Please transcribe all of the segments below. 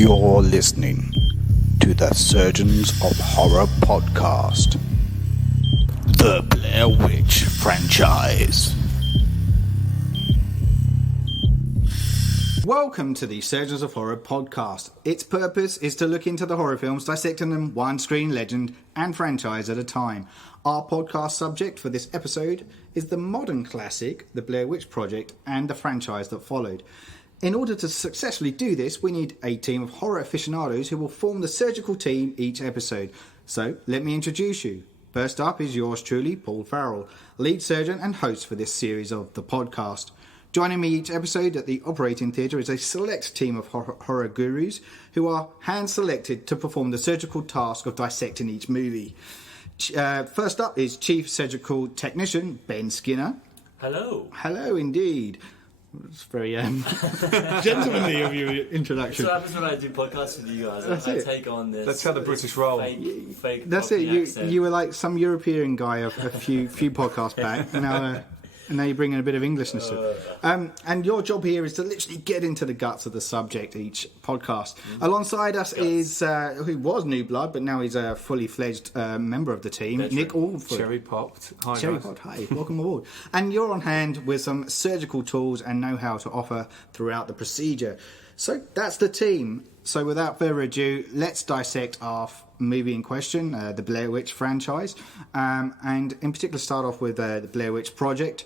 You're listening to the Surgeons of Horror podcast, the Blair Witch franchise. Welcome to the Surgeons of Horror podcast. Its purpose is to look into the horror films, dissecting them one screen legend and franchise at a time. Our podcast subject for this episode is the modern classic, The Blair Witch Project, and the franchise that followed. In order to successfully do this, we need a team of horror aficionados who will form the surgical team each episode. So, let me introduce you. First up is yours truly, Paul Farrell, lead surgeon and host for this series of the podcast. Joining me each episode at the operating theatre is a select team of horror gurus who are hand-selected to perform the surgical task of dissecting each movie. First up is Chief Surgical Technician Ben Skinner. Hello. Hello, indeed. It's very gentlemanly of your introduction. That's what happens when I do podcasts with you guys. I take on this. That's how the British roll. Fake That's it. accent. You were like some European guy a few podcasts back. And now you're bringing a bit of Englishness to it. And your job here is to literally get into the guts of the subject each podcast. Alongside us is, who was New Blood, but now he's a fully fledged member of the team, Nick Alford. Cherry popped. Hi, Cherry guys. popped. Hi, welcome aboard. And you're on hand with some surgical tools and know-how to offer throughout the procedure. So that's the team. So without further ado, let's dissect our movie in question, the Blair Witch franchise, and in particular start off with the Blair Witch Project,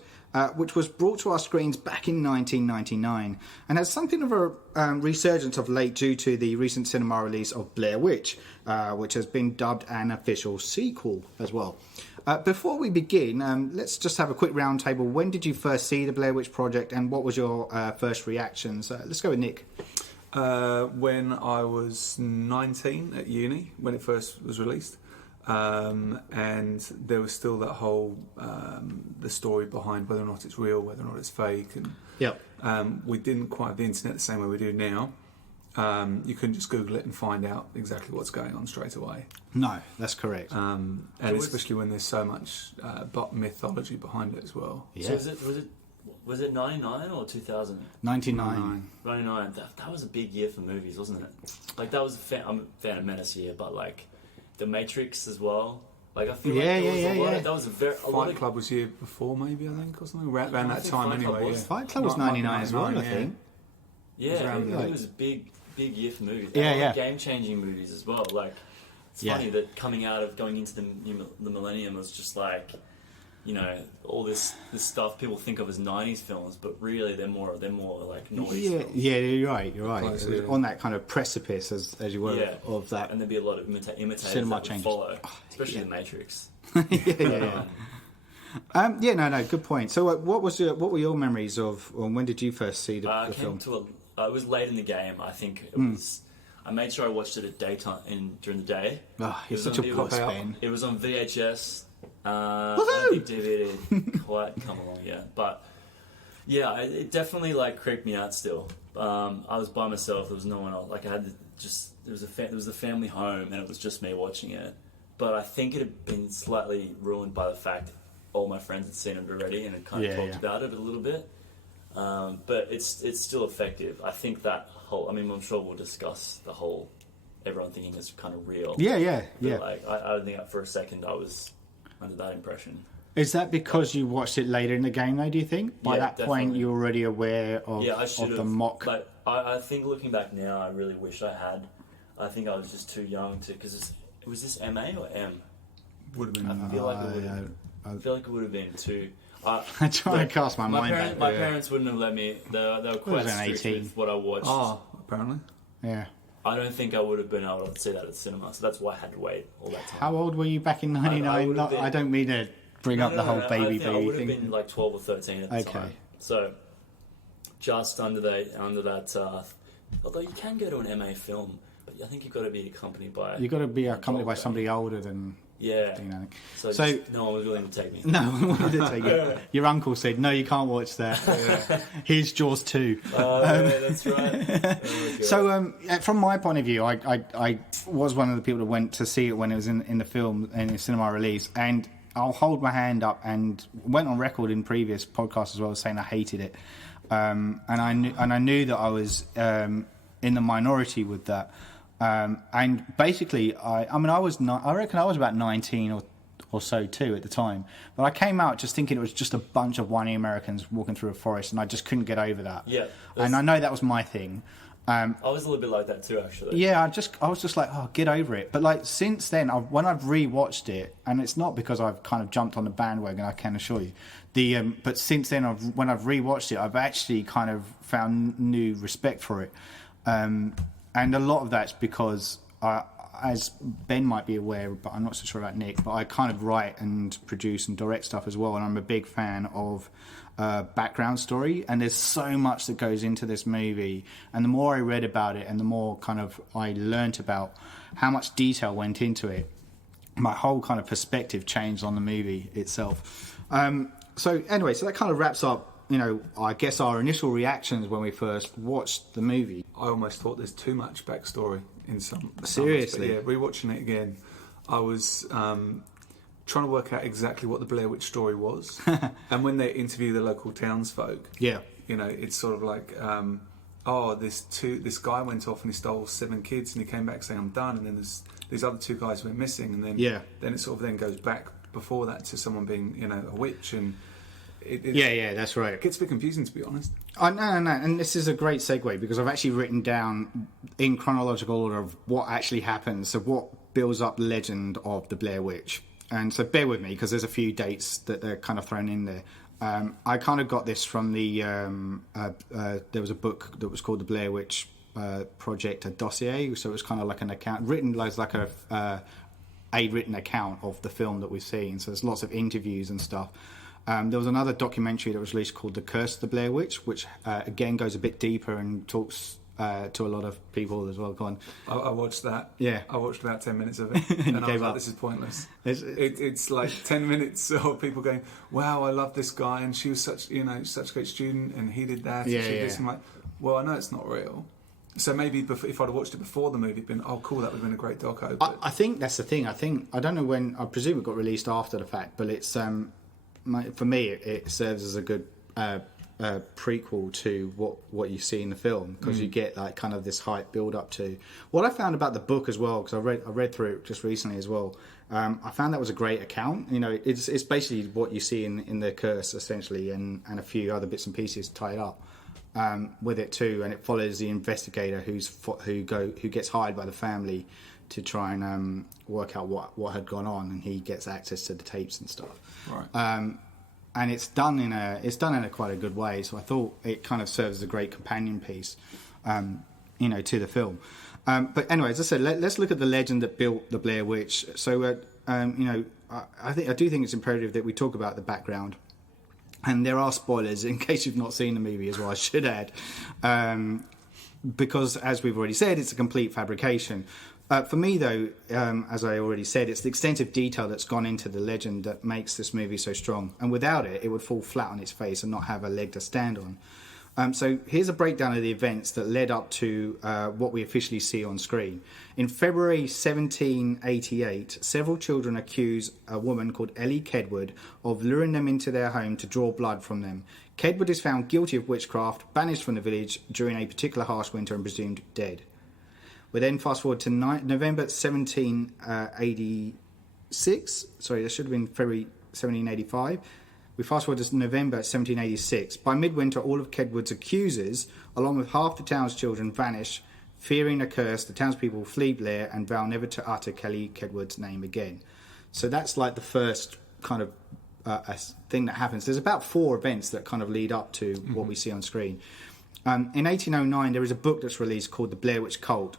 which was brought to our screens back in 1999 and has something of a resurgence of late due to the recent cinema release of Blair Witch, which has been dubbed an official sequel as well. Before we begin, let's just have a quick round table. When did you first see the Blair Witch Project and what was your first reactions? Let's go with Nick. When I was 19 at uni, when it first was released. And there was still that whole the story behind whether or not it's real, whether or not it's fake, and we didn't quite have the internet the same way we do now. You couldn't just Google it and find out exactly what's going on straight away. No, that's correct. And especially when there's so much mythology behind it as well. Yeah. So was it 99 or 2000? 99. 99. That was a big year for movies, wasn't it? Like that was I'm a fan of Menace here, but like The Matrix as well. Like I feel that was a lot of Club was year before, maybe, I think, or something around that time anyway. Yeah. Fight Club was 99 as well, I think. Yeah, it was a big year for movies. Game-changing movies as well. Like it's funny that going into the millennium was just like, you know, all this stuff people think of as 90s films, but really they're more like noise films. Yeah, you're right. On that kind of precipice, as you were, of that. And there'd be a lot of imitators cinema that would follow, especially The Matrix. Good point. So what were your memories of, or when did you first see the film? It was late in the game, I think. It was. I made sure I watched it at daytime during the day. You're such a pop fan. It was on VHS. I don't think DVD didn't quite come along yet, but yeah, it definitely like creeped me out still. I was by myself, there was no one else. Like I had it was the family home and it was just me watching it. But I think it had been slightly ruined by the fact all my friends had seen it already and had kind of talked about it a little bit. But it's still effective. I think that I'm sure we'll discuss the whole everyone thinking it's kind of real. Yeah. Like I don't think for a second I was under that impression. Is that because you watched it later in the game, though, do you think? By that definitely. Point, you're already aware of the mock... Like, I think looking back now, I really wish I had. I think I was just too young to... Because was this MA or M? Would have been... I feel like it would have been too... I try to cast my mind back. My parents wouldn't have let me... They were quite strict with what I watched. Oh, apparently. Yeah. I don't think I would have been able to see that at the cinema, so that's why I had to wait all that time. How old were you back in 99? I don't mean to bring up the whole baby I would have thing. been like 12 or 13 at the time. So, just under that... although you can go to an MA film, but I think you've got to be accompanied by... You've got to be accompanied by somebody older than... Yeah. So no one was willing to take me. No one wanted to take you. Your uncle said, no, you can't watch that. Here's Jaws 2. That's right. So from my point of view, I was one of the people that went to see it when it was in the film, in the cinema release, and I'll hold my hand up and went on record in previous podcasts as well saying I hated it. And I knew that I was in the minority with that. And basically, I reckon I was about 19 or so too at the time. But I came out just thinking it was just a bunch of whiny Americans walking through a forest, and I just couldn't get over that. Yeah. And I know that was my thing. I was a little bit like that too, actually. Yeah, I was just like, oh, get over it. But like since then, when I've rewatched it, and it's not because I've kind of jumped on the bandwagon, I can assure you. But since then, when I've rewatched it, I've actually kind of found new respect for it. And a lot of that's because, as Ben might be aware, but I'm not so sure about Nick, but I kind of write and produce and direct stuff as well, and I'm a big fan of background story, and there's so much that goes into this movie, and the more I read about it and the more kind of I learnt about how much detail went into it, my whole kind of perspective changed on the movie itself. So anyway, so that kind of wraps up, I guess our initial reactions when we first watched the movie. I almost thought there's too much backstory in some. Seriously? But yeah, rewatching it again, I was trying to work out exactly what the Blair Witch story was. And when they interview the local townsfolk, yeah, it's sort of like, this guy went off and he stole 7 kids and he came back saying I'm done, and then there's these other 2 guys went missing, and then it sort of then goes back before that to someone being a witch, and that's right. It gets a bit confusing, to be honest. No, and this is a great segue because I've actually written down in chronological order of what actually happens, so what builds up the legend of the Blair Witch. And so bear with me because there's a few dates that they're kind of thrown in there. I kind of got this from there was a book that was called the Blair Witch Project, a dossier, so it was kind of like an account written like a written account of the film that we've seen, so there's lots of interviews and stuff. There was another documentary that was released called The Curse of the Blair Witch, which again goes a bit deeper and talks to a lot of people as well. Go on. I watched that. Yeah. I watched about 10 minutes of it. And I was like, this is pointless. It's like 10 minutes of people going, wow, I love this guy, and she was such a great student, and he did that, and she did this. I'm like, well, I know it's not real. So maybe if I'd have watched it before the movie, it'd been, oh, cool, that would have been a great doco. But I think that's the thing. I don't know when, I presume it got released after the fact, but it's... for me, it serves as a good prequel to what you see in the film, because you get like kind of this hype build up to what I found about the book as well, because I read through it just recently as well. I found that was a great account. It's basically what you see in the Curse essentially, and a few other bits and pieces tied up with it too, and it follows the investigator who gets hired by the family to try and work out what had gone on, and he gets access to the tapes and stuff. Right. And it's done in a quite a good way. So I thought it kind of serves as a great companion piece, to the film. But anyway, as I said, let's look at the legend that built the Blair Witch. So I do think it's imperative that we talk about the background. And there are spoilers in case you've not seen the movie as well, I should add. Because, as we've already said, it's a complete fabrication. For me, though, as I already said, it's the extensive detail that's gone into the legend that makes this movie so strong. And without it, it would fall flat on its face and not have a leg to stand on. So here's a breakdown of the events that led up to what we officially see on screen. In February 1788, several children accuse a woman called Ellie Kedwood of luring them into their home to draw blood from them. Kedwood is found guilty of witchcraft, banished from the village during a particular harsh winter, and presumed dead. We then fast forward to November 1786. Sorry, that should have been February 1785. We fast forward to November 1786. By midwinter, all of Kedwood's accusers, along with half the town's children, vanish. Fearing a curse, the townspeople flee Blair and vow never to utter Kelly Kedwood's name again. So that's like the first kind of thing that happens. There's about 4 events that kind of lead up to what we see on screen. In 1809, there is a book that's released called The Blair Witch Cult.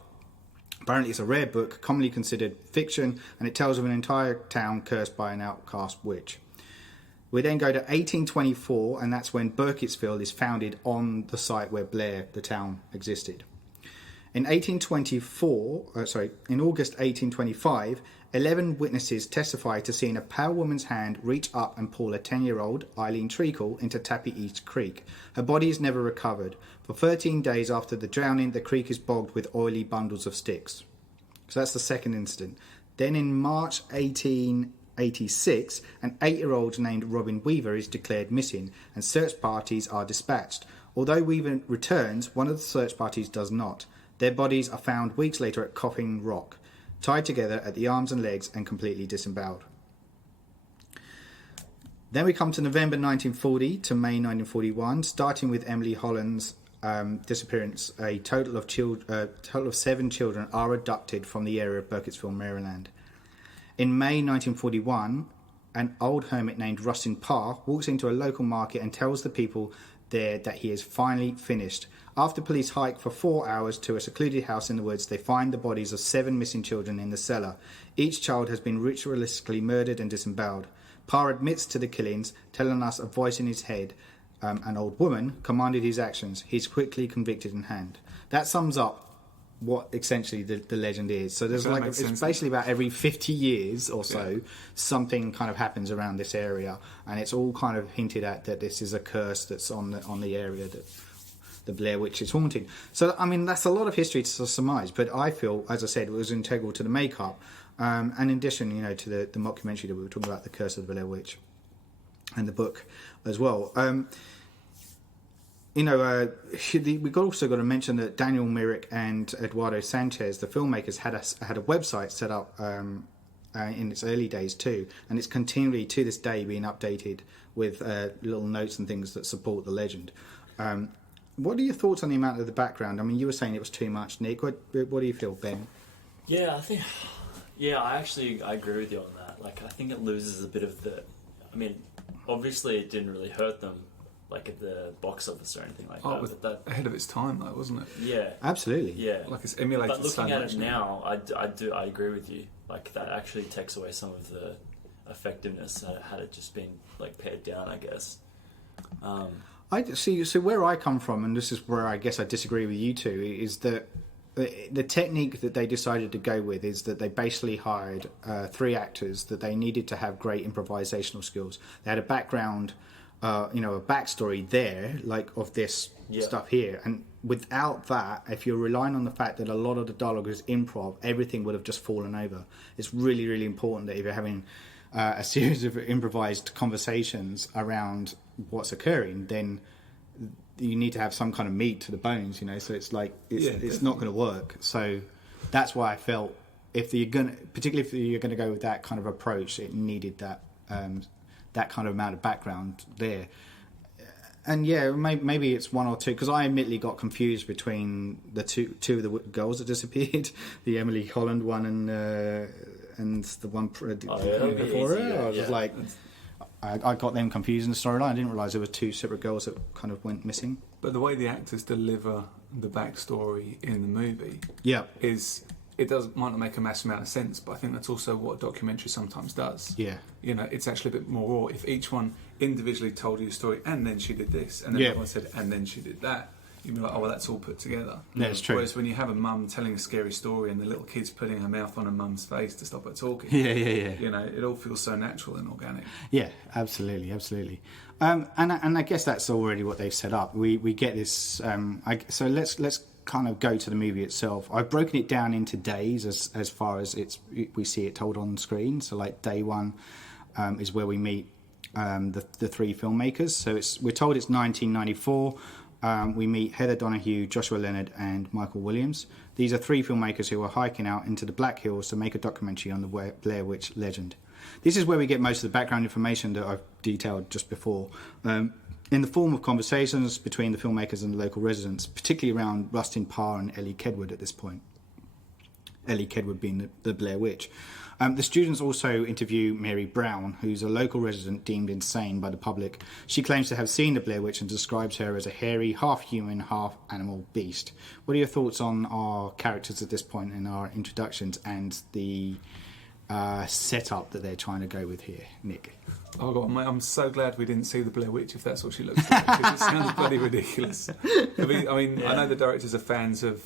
Apparently it's a rare book, commonly considered fiction, and it tells of an entire town cursed by an outcast witch. We then go to 1824, and that's when Burkittsville is founded on the site where Blair, the town, existed. In August 1825, 11 witnesses testified to seeing a pale woman's hand reach up and pull a 10-year-old, Eileen Treacle, into Tappy East Creek. Her body is never recovered. For 13 days after the drowning, the creek is bogged with oily bundles of sticks. So that's the second incident. Then in March 1886, an 8-year-old named Robin Weaver is declared missing, and search parties are dispatched. Although Weaver returns, one of the search parties does not. Their bodies are found weeks later at Coffin Rock, tied together at the arms and legs and completely disemboweled. Then we come to November 1940 to May 1941, starting with Emily Holland's disappearance. A total of 7 children are abducted from the area of Burkittsville, Maryland. In May 1941, an old hermit named Rustin Parr walks into a local market and tells the people there that he is finally finished. After police hike for 4 hours to a secluded house in the woods, they find the bodies of 7 missing children in the cellar. Each child has been ritualistically murdered and disemboweled. Parr admits to the killings, telling us a voice in his head, an old woman, commanded his actions. He's quickly convicted and hanged. That sums up what essentially the legend is. So there's it's basically about every 50 years or so, something kind of happens around this area, and it's all kind of hinted at that this is a curse that's on the area that the Blair Witch is haunting. So I mean, that's a lot of history to surmise, but I feel, as I said, it was integral to the makeup. And in addition, to the mockumentary that we were talking about, The Curse of the Blair Witch, and the book as well. We've also got to mention that Daniel Myrick and Eduardo Sanchez, the filmmakers, had a website set up in its early days too, and it's continually to this day being updated with little notes and things that support the legend. What are your thoughts on the amount of the background? I mean, you were saying it was too much, Nick. What do you feel, Ben? Yeah, I agree with you on that. Like, I think it loses a bit of the... I mean, obviously it didn't really hurt them, like at the box office or anything like that. It was ahead of its time, though, wasn't it? Yeah. Absolutely. Yeah. Like, it's emulated But looking so at much it now, I agree with you. Like, that actually takes away some of the effectiveness had it just been, like, pared down, I guess. I see. So where I come from, and this is where I guess I disagree with you two, is that the technique that they decided to go with is that they basically hired 3 actors that they needed to have great improvisational skills. They had a background, a backstory there, like of this stuff here, and without that, if you're relying on the fact that a lot of the dialogue is improv, everything would have just fallen over. It's really, really important that if you're having a series of improvised conversations around what's occurring, then you need to have some kind of meat to the bones, so it's like it's not going to work. So that's why I felt particularly if you're gonna go with that kind of approach, it needed that kind of amount of background there. And maybe it's 1 or 2, because I admittedly got confused between the two of the girls that disappeared, the Emily Holland one and the one before her. I was just like, I got them confused in the storyline. I didn't realise there were 2 separate girls that kind of went missing. But the way the actors deliver the backstory in the movie, is it might not make a massive amount of sense, but I think that's also what a documentary sometimes does. Yeah, it's actually a bit more raw. If each one individually told you a story, and then she did this, and then everyone said, and then she did that, you'd be like, oh well, that's all put together. Yeah, it's true. Whereas when you have a mum telling a scary story and the little kid's putting her mouth on her mum's face to stop her talking, it all feels so natural and organic. Yeah, absolutely. And I guess that's already what they've set up. We get this. So let's kind of go to the movie itself. I've broken it down into days as far as we see it told on screen. So like day 1 is where we meet the 3 filmmakers. So we're told it's 1994. We meet Heather Donahue, Joshua Leonard, and Michael Williams. These are 3 filmmakers who are hiking out into the Black Hills to make a documentary on the Blair Witch legend. This is where we get most of the background information that I've detailed just before, in the form of conversations between the filmmakers and the local residents, particularly around Rustin Parr and Ellie Kedward at this point. Ellie Kedward being the Blair Witch. The students also interview Mary Brown, who's a local resident deemed insane by the public. She claims to have seen the Blair Witch and describes her as a hairy, half-human, half-animal beast. What are your thoughts on our characters at this point in our introductions and the setup that they're trying to go with here, Nick? Oh God, mate, I'm so glad we didn't see the Blair Witch if that's what she looks like, because it sounds bloody ridiculous. I know the directors are fans of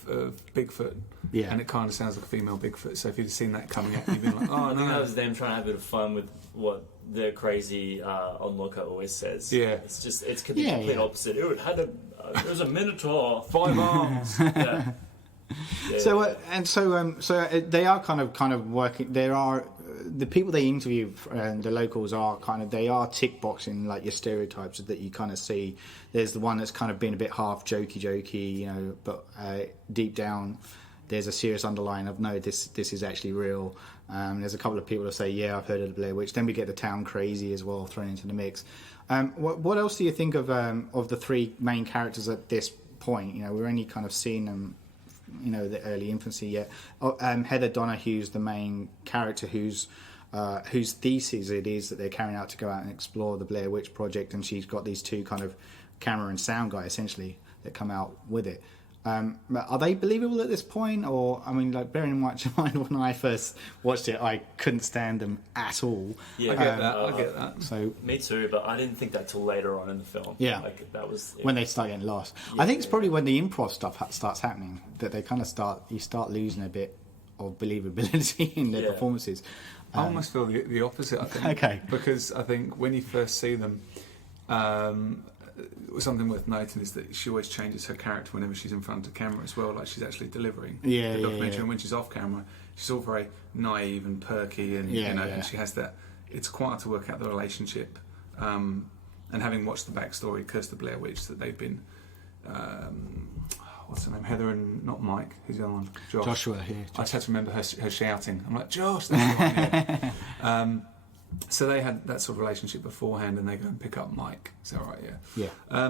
Bigfoot, and it kind of sounds like a female Bigfoot, so if you'd have seen that coming out, you'd be like, oh, I think that was them trying to have a bit of fun with what the crazy onlooker always says. Yeah. It's just, it's the complete opposite. It was a minotaur, 5 arms. So they are kind of working. There are the people they interview, the locals are they are tick boxing like your stereotypes that you kind of see. There's the one that's kind of been a bit half jokey, but deep down there's a serious underlying of no, this is actually real. There's a couple of people that say, yeah, I've heard of the Blair Witch. Then we get the town crazy as well thrown into the mix. What else do you think of the three main characters at this point? We're only kind of seeing them, the early infancy yet. Heather Donahue's the main character whose thesis it is that they're carrying out to go out and explore the Blair Witch Project, and she's got these two kind of camera and sound guys essentially that come out with it. Are they believable at this point? Or, bearing in mind when I first watched it, I couldn't stand them at all. Yeah, I get that. So me too, but I didn't think that till later on in the film. Yeah. That was... when they start getting lost. Yeah, I think it's probably when the improv stuff starts happening that they kind of you start losing a bit of believability in their performances. I almost feel the opposite, I think. Okay. Because I think when you first see them, something worth noting is that she always changes her character whenever she's in front of camera as well, like she's actually delivering the documentary. And when she's off camera, she's all very naive and perky, and and she has that. It's quite hard to work out the relationship. And having watched the backstory, Curse the Blair Witch, that they've been, what's her name, Heather and not Mike, who's the other one, Joshua. Yeah, I just had to remember her shouting. I'm like, Josh, that's the one, yeah. So they had that sort of relationship beforehand, and they go and pick up Mike. Is that right? Yeah. Yeah.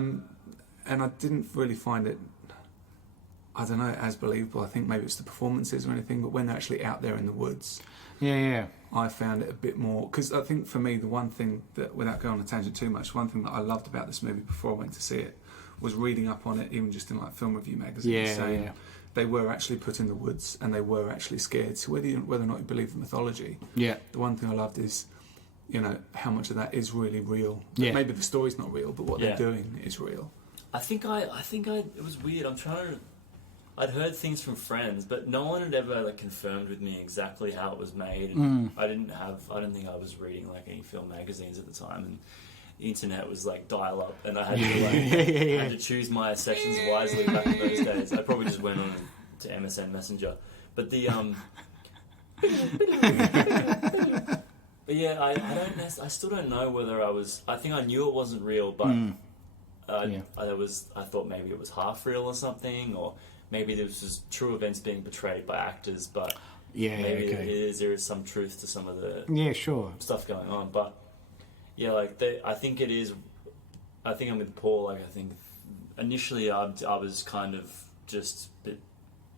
And I didn't really find it, I don't know, as believable. I think maybe it's the performances or anything, but when they're actually out there in the woods, I found it a bit more. Because I think for me, the one thing that, without going on a tangent too much, one thing that I loved about this movie before I went to see it was reading up on it, even just in like film review magazines, saying they were actually put in the woods and they were actually scared. So whether or not you believe the mythology, the one thing I loved is, how much of that is really real. Yeah. Maybe the story's not real, but what they're doing is real. I think it was weird. I'd heard things from friends, but no one had ever confirmed with me exactly how it was made. And I don't think I was reading any film magazines at the time, and the internet was dial up, and I had to had to choose my sections wisely back in those days. I probably just went on to MSN Messenger, but the But yeah, I still don't know whether I think I knew it wasn't real, but I thought maybe it was half real or something, or maybe this was just true events being portrayed by actors, but maybe there is some truth to some of the stuff going on. But yeah, I think it is. I think I'm with Paul. I think initially I was kind of just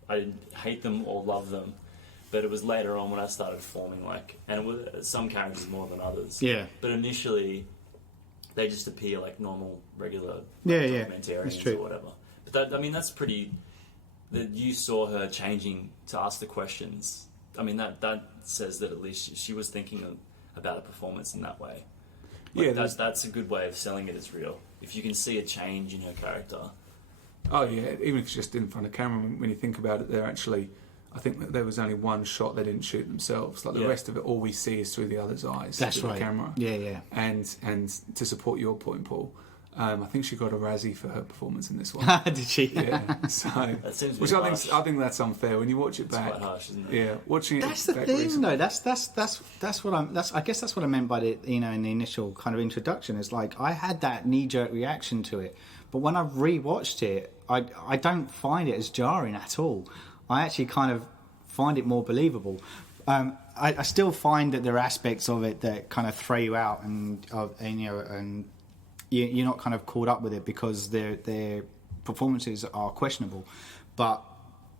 I didn't hate them or love them. But it was later on when I started forming and it was some characters more than others. Yeah. But initially, they just appear like normal, regular documentarians or whatever. But that's pretty. That you saw her changing to ask the questions. That says that at least she was thinking about a performance in that way. That's a good way of selling it as real. If you can see a change in her character. Oh yeah, even if it's just in front of camera. When you think about it, they're actually. I think that there was only one shot they didn't shoot themselves. The rest of it, all we see is through the other's eyes. That's through right. The camera. Yeah. And to support your point, Paul, I think she got a Razzie for her performance in this one. Did she? Yeah. So that seems which I think that's unfair when you watch it back. It's quite harsh, isn't it? Yeah, watching it. That's the back thing, recently. though. That's what I'm. I guess that's what I meant by the in the initial kind of introduction. Is I had that knee jerk reaction to it, but when I rewatched it, I don't find it as jarring at all. I actually kind of find it more believable. I still find that there are aspects of it that kind of throw you out, and you're not kind of caught up with it because their performances are questionable. But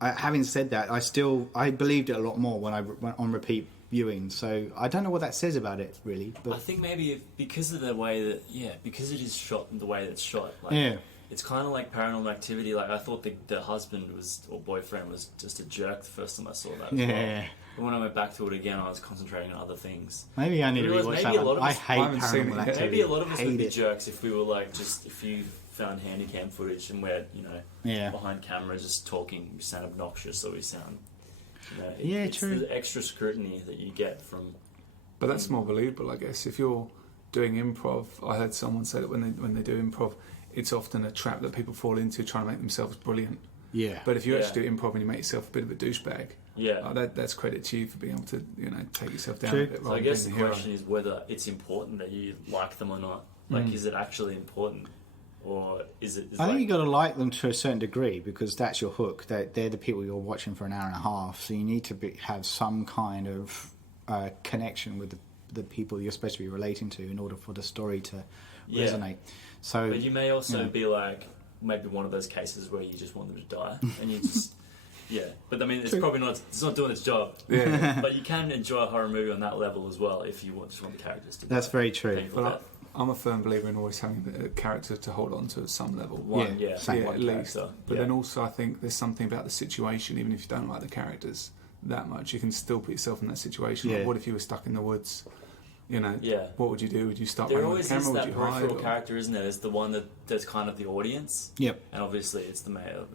having said that, I believed it a lot more when I went on repeat viewing. So I don't know what that says about it really. But I think maybe because of the way because it is shot the way that it's shot. It's kind of like Paranormal Activity. I thought the husband or boyfriend was just a jerk the first time I saw that. Yeah. But when I went back to it again, I was concentrating on other things. Maybe I need to rewatch that one. I hate Paranormal Activity. Maybe a lot of us would be jerks if we were if you found handycam footage and we're behind camera just talking, we sound obnoxious or we sound. It's true. The extra scrutiny that you get from. But that's more believable, I guess. If you're doing improv, I heard someone say that when they do improv, it's often a trap that people fall into trying to make themselves brilliant. Yeah. But if you actually do improv and you make yourself a bit of a douchebag, Yeah. That's credit to you for being able to, take yourself down True. a bit So rather I than guess being the the hero. question is whether it's important that you like them or not. Like, is it actually important, or is it? I think you got to like them to a certain degree because that's your hook. They're the people you're watching for an hour and a half, so you need to have some kind of connection with the people you're supposed to be relating to in order for the story to resonate. So, but you may also be like maybe one of those cases where you just want them to die, and you just But I mean, it's probably not. It's not doing its job. Yeah. But you can enjoy a horror movie on that level as well if you just want the characters to. That's very true. But I'm a firm believer in always having a character to hold on to at some level. One at least. Character. But then also, I think there's something about the situation. Even if you don't like the characters that much, you can still put yourself in that situation. Yeah. Like, what if you were stuck in the woods? Yeah. What would you do? Would you start There running with always the camera? is Would that you hide? peripheral character, isn't there? There's the one that's kind of the audience. Yep. And obviously, it's the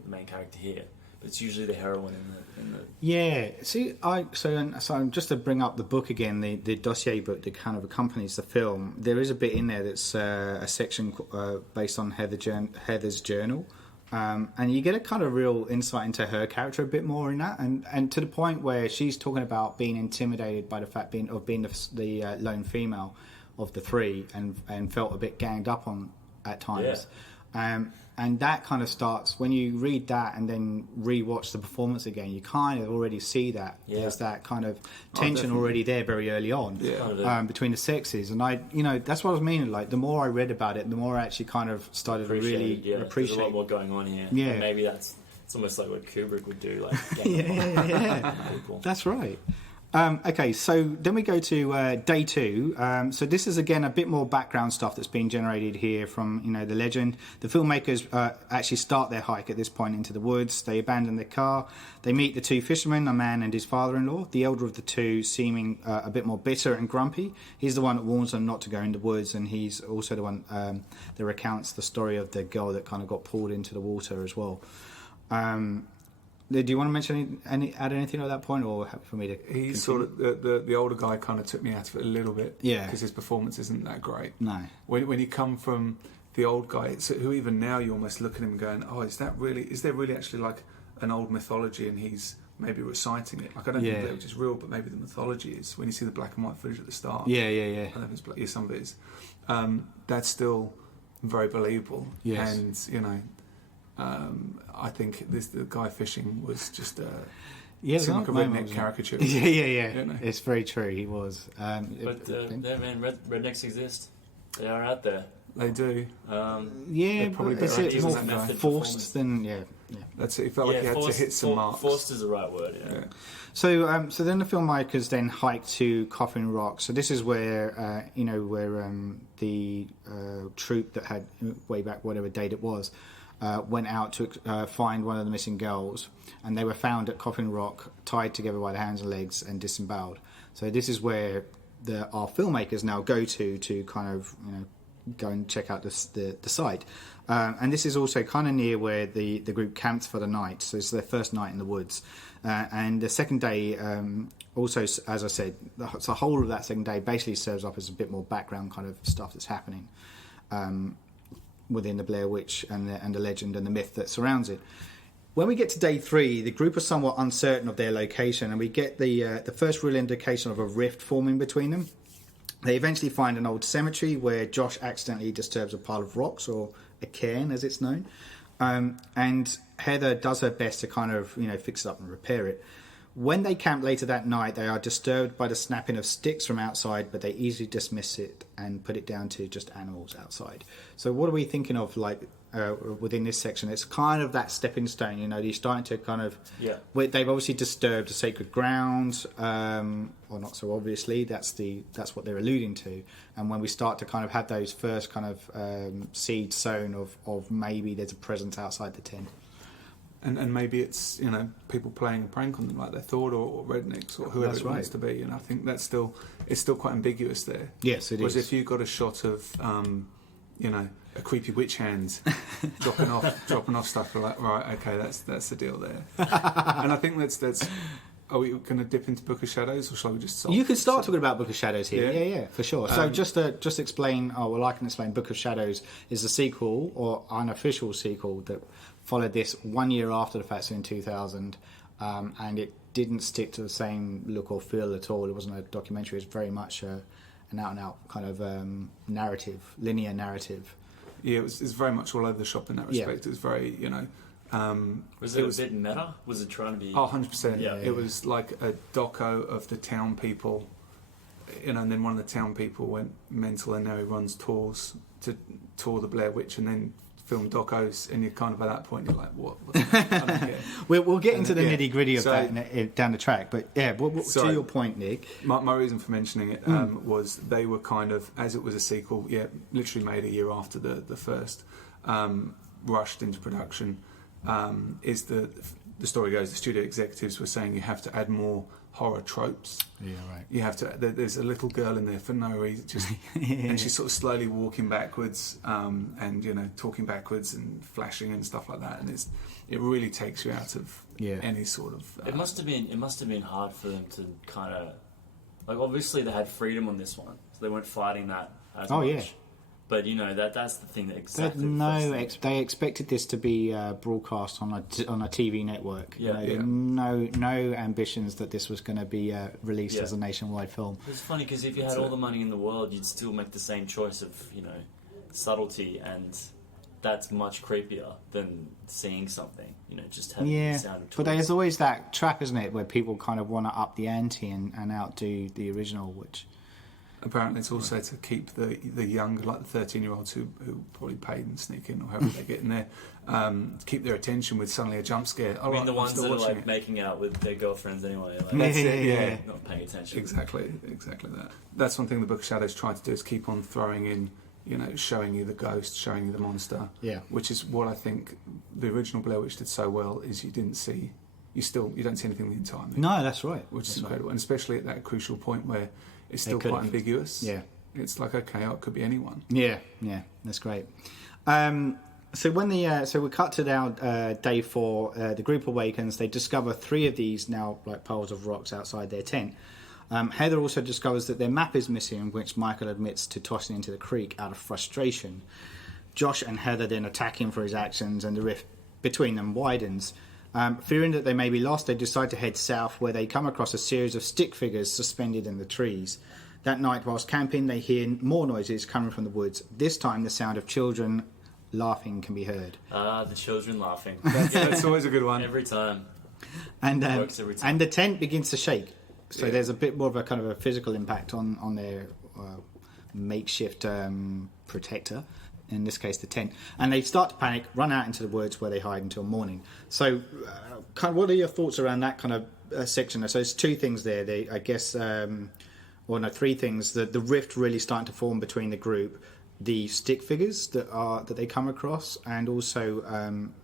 main character here. But it's usually the heroine in the. Yeah. See, so just to bring up the book again, the dossier book that kind of accompanies the film. There is a bit in there that's a section based on Heather's journal. And you get a kind of real insight into her character a bit more in that, and to the point where she's talking about being intimidated by the fact of being the lone female of the three, and felt a bit ganged up on at times. And that kind of starts when you read that and then re-watch the performance again. You kind of already see that there's that kind of tension already there very early on between the sexes. And that's what I was meaning. Like, the more I read about it, the more I actually kind of started to really appreciate. There's a lot more going on here. Yeah, and maybe it's almost like what Kubrick would do. Like, yeah. That's right. Okay, so then we go to day 2. So this is again a bit more background stuff that's been generated here from the legend. The filmmakers actually start their hike at this point into the woods. They abandon their car. They meet the 2 fishermen, a man and his father-in-law. The elder of the 2 seeming a bit more bitter and grumpy. He's the one that warns them not to go in the woods, and he's also the one that recounts the story of the girl that kind of got pulled into the water as well. Do you want to mention add anything at that point, or happy for me to? He's sort of the older guy kind of took me out of it a little bit, because his performance isn't that great. No, when you come from the old guy, who even now you almost look at him and going, oh, is there really actually like an old mythology, and he's maybe reciting it? Like, I don't think Blair Witch is real, but maybe the mythology is. When you see the black and white footage at the start, yeah. I don't know if it's black, some of it is. That's still very believable, and I think the guy fishing was just seemed like a redneck caricature. Yeah. It's very true. He was. But rednecks exist. They are out there. They do. But probably it's more forced than That's it. He felt like he had to hit some marks. Forced is the right word. Yeah. So then the filmmakers then hiked to Coffin Rock. So this is where the troop that had way back whatever date it was. Went out to find one of the missing girls, and they were found at Coffin Rock, tied together by the hands and legs and disemboweled. So this is where our filmmakers now go to kind of go and check out the site, and this is also kind of near where the group camped for the night. So it's their first night in the woods, and the second day also, as I said, the whole of that second day basically serves up as a bit more background kind of stuff that's happening within the Blair Witch and the legend and the myth that surrounds it. When we get to day 3, the group are somewhat uncertain of their location, and we get the first real indication of a rift forming between them. They eventually find an old cemetery where Josh accidentally disturbs a pile of rocks, or a cairn as it's known, and Heather does her best to kind of fix it up and repair it. When they camp later that night, they are disturbed by the snapping of sticks from outside, but they easily dismiss it and put it down to just animals outside. So what are we thinking of, like, within this section? It's kind of that stepping stone, you're starting to kind of... Yeah. They've obviously disturbed the sacred ground, or not so obviously, that's what they're alluding to. And when we start to kind of have those first kind of seeds sown of maybe there's a presence outside the tent. And maybe it's people playing a prank on them like they thought, or rednecks, or whoever wants to be. And I think it's still quite ambiguous there. Yes, it is. Whereas if you got a shot of a creepy witch hand dropping off stuff, you're like, right, okay, that's the deal there. And I think that's. Are we going to dip into Book of Shadows, or shall we just? You could start talking about Book of Shadows here. Yeah, for sure. So just explain. I can explain. Book of Shadows is the sequel, or unofficial sequel, that followed this 1 year after the fact, so in 2000, and it didn't stick to the same look or feel at all. It wasn't a documentary. It was very much an out-and-out kind of narrative, linear narrative. Yeah, it's very much all over the shop in that respect. It was very, was it a bit meta? Was it trying to be... Oh, 100%. Yeah. It was like a doco of the town people, and then one of the town people went mental, and now he runs tours to tour the Blair Witch and then film docos, and you're kind of at that point, you're like, what? I don't get. We'll get into the nitty-gritty of that down the track, but to your point, Nick. My reason for mentioning it was they were kind of, as it was a sequel, literally made a year after the first, rushed into production. Is the story goes, the studio executives were saying you have to add more horror tropes. Yeah, right. You have to. There's a little girl in there for no reason, just and she's sort of slowly walking backwards, and talking backwards and flashing and stuff like that, and it really takes you out of any sort of. It must have been hard for them to kind of, like, obviously they had freedom on this one, so they weren't fighting that as much. Yeah. But that's the thing that exactly. They expected this to be broadcast on a TV network. Yeah. No ambitions that this was going to be released as a nationwide film. It's funny because if you had all the money in the world, you'd still make the same choice of subtlety, and that's much creepier than seeing something. Just having the sound of toys. But there's always that trap, isn't it, where people kind of want to up the ante and outdo the original, which. Apparently, it's also to keep the young, like the 13-year-olds who probably paid and sneak in or however they get in there, to keep their attention with suddenly a jump scare. I mean, the ones that are making out with their girlfriends anyway. That's it, not paying attention. Exactly that. That's one thing the Book of Shadows tried to do, is keep on throwing in, showing you the ghost, showing you the monster. Yeah. Which is what I think the original Blair Witch did so well, is you don't see anything the entire movie. No, that's right. Which is incredible, and especially at that crucial point where it's still quite ambiguous. Yeah. It's like, okay, it could be anyone. Yeah, that's great. So when we cut to now day 4, the group awakens. They discover 3 of these now like piles of rocks outside their tent. Heather also discovers that their map is missing, which Michael admits to tossing into the creek out of frustration. Josh and Heather then attack him for his actions, and the rift between them widens. Fearing that they may be lost, they decide to head south, where they come across a series of stick figures suspended in the trees. That night, whilst camping, they hear more noises coming from the woods. This time, the sound of children laughing can be heard. The children laughing. That's always a good one. Every time. And works every time. And the tent begins to shake. So there's a bit more of a kind of a physical impact on their makeshift protector. In this case, the tent, and they start to panic, run out into the woods, where they hide until morning. So, what are your thoughts around that kind of section? So, there's 2 things there. Three things. The rift really starting to form between the group, the stick figures that they come across, and also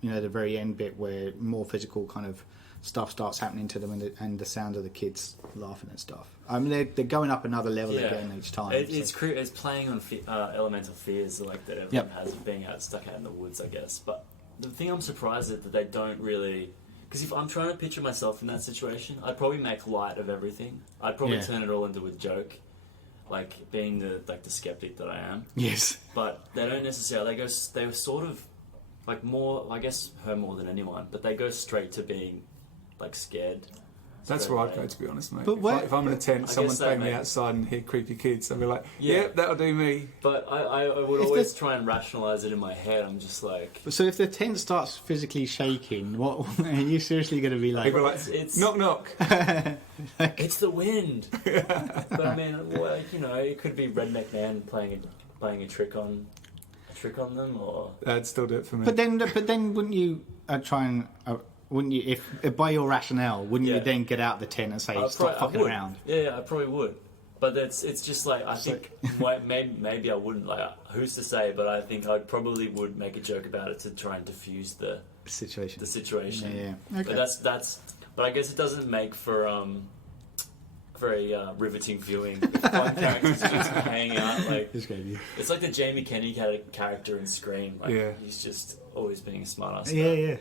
the very end bit where more physical kind of stuff starts happening to them, and the sound of the kids laughing and stuff. I mean, they're going up another level again each time. It's playing on elemental fears that everyone has of being stuck out in the woods, I guess. But the thing I'm surprised at that they don't really, because if I'm trying to picture myself in that situation, I'd probably make light of everything. I'd probably turn it all into a joke, like being the skeptic that I am. Yes. But they don't necessarily. They were sort of like more. I guess her more than anyone, but they go straight to being scared. That's where I'd go, to be honest, mate. But if I'm in a tent, someone's paying me outside and hear creepy kids, I'd be like, yep, that'll do me. But I would always try and rationalise it in my head. I'm just like... So if the tent starts physically shaking, what are you seriously going to be like? People are like, it's knock knock. It's the wind. But I mean, it could be Redneck Man playing a trick on them, or... That'd still do it for me. But then wouldn't you try and... wouldn't you, if by your rationale, wouldn't you then get out the tent and say, stop fucking around? Yeah, I probably would. But it's just like, I think maybe I wouldn't. Like, who's to say? But I think I probably would make a joke about it to try and diffuse the situation. Yeah. Okay. But that's. But I guess it doesn't make for very riveting viewing. One character's just hanging out it's like the Jamie Kennedy character in Scream. He's just always being a smartass. Yeah.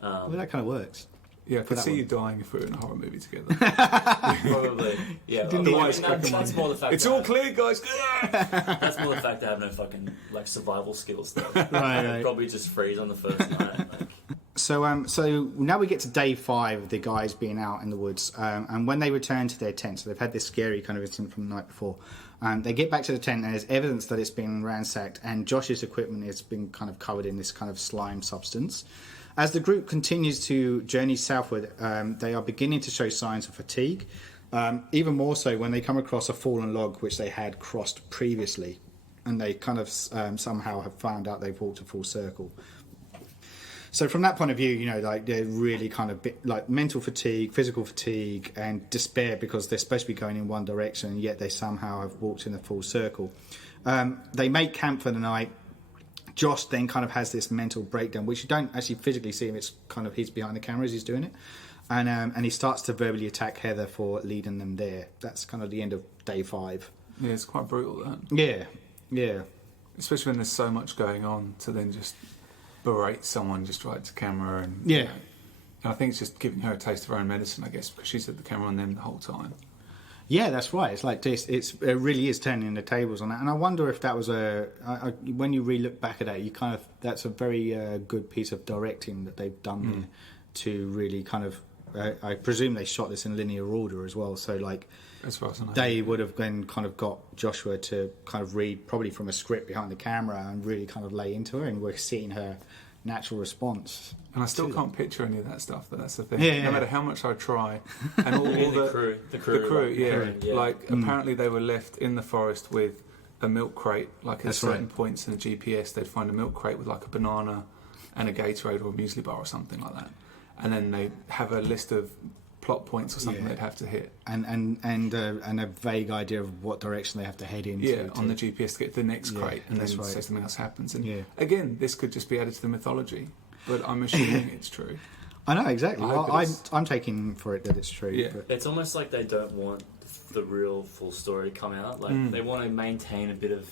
Well, that kind of works. Yeah, I could see you dying if we were in a horror movie together. Probably. Yeah. That's more the fact. It's all clear, guys. That's more the fact I have no fucking survival skills though. Right. I'd probably just freeze on the first night. So now we get to day 5 of the guys being out in the woods, and when they return to their tent, so they've had this scary kind of incident from the night before. They get back to the tent, and there's evidence that it's been ransacked, and Josh's equipment has been kind of covered in this kind of slime substance. As the group continues to journey southward, they are beginning to show signs of fatigue, even more so when they come across a fallen log which they had crossed previously, and they kind of somehow have found out they've walked a full circle. So from that point of view, like they're really kind of like mental fatigue, physical fatigue, and despair because they're supposed to be going in one direction, and yet they somehow have walked in a full circle. They make camp for the night. Josh then kind of has this mental breakdown, which you don't actually physically see him. It's kind of he's behind the camera as he's doing it, and he starts to verbally attack Heather for leading them there. That's kind of the end of day 5. Yeah, it's quite brutal, that. Yeah. Especially when there's so much going on, to then just berate someone just right to camera. And Yeah. And I think it's just giving her a taste of her own medicine, I guess, because she's had the camera on them the whole time. Yeah, that's right. It's like this. It really is turning the tables on that. And I wonder if that was when you re-look back at it, that's a very good piece of directing that they've done there to really kind of. I presume they shot this in linear order as well. So like, as far as I know, they would have then kind of got Joshua to kind of read probably from a script behind the camera and really kind of lay into her, and we're seeing her natural response. And I still can't picture any of that stuff, but that's the thing. Yeah. No matter how much I try, and all the crew, yeah. Like apparently they were left in the forest with a milk crate. Like at certain points in the GPS, they'd find a milk crate with like a banana and a Gatorade or a muesli bar or something like that, and then they have a list of plot points or something they'd have to hit, and a vague idea of what direction they have to head in. On the GPS to get to the next crate, and then say something else happens. And again, this could just be added to the mythology, but I'm assuming it's true. I know exactly. I'm taking for it that it's true. Yeah. But It's almost like they don't want the real full story to come out. Like they want to maintain a bit of.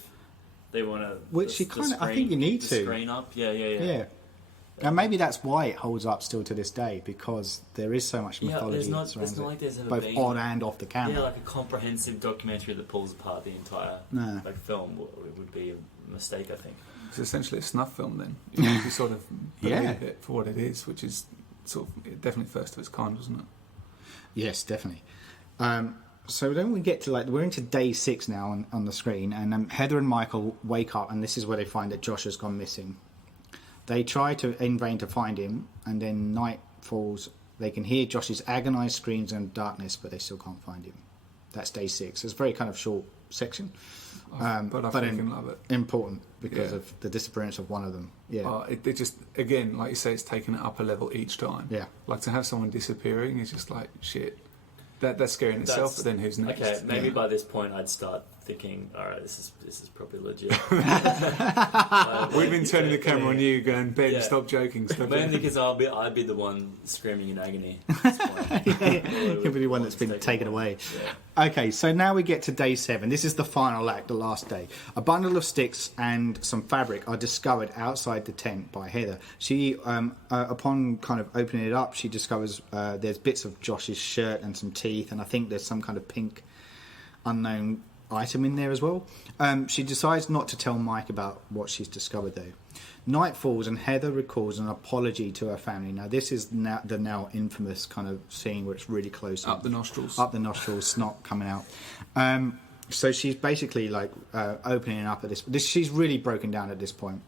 They want to. Which you kind of. I think you need to screen up. Yeah. And maybe that's why it holds up still to this day, because there is so much mythology it's not surrounds like there's ever both been, on and off the camera. Yeah, like a comprehensive documentary that pulls apart the entire film. It would be a mistake, I think. It's essentially a snuff film then. You sort of believe it for what it is, which is sort of definitely first of its kind, wasn't it? Yes, definitely. So then we get to we're into day 6 now on the screen, and Heather and Michael wake up, and this is where they find that Josh has gone missing. They try in vain to find him, and then night falls. They can hear Josh's agonised screams in the darkness, but they still can't find him. That's day 6. It's a very kind of short section, but I fucking love it. Important because of the disappearance of one of them. Yeah, it just, again, like you say, it's taken it up a level each time. Yeah, like to have someone disappearing is just like shit. That's scary in itself. But then who's next? Okay, maybe by this point I'd start thinking, all right, this is probably legit. We've been turning the camera on you, going, Ben, stop joking. Mainly because I'd be the one screaming in agony at this point. He'll be the one that's been taken away. Yeah. Okay, so now we get to day 7. This is the final act, the last day. A bundle of sticks and some fabric are discovered outside the tent by Heather. She, upon kind of opening it up, she discovers there's bits of Josh's shirt and some teeth, and I think there's some kind of pink unknown item in there as well. She decides not to tell Mike about what she's discovered though. Night falls and Heather recalls an apology to her family. Now this is the now infamous kind of scene where it's really close up the nostrils, snot coming out. So she's basically opening up at this. She's really broken down at this point,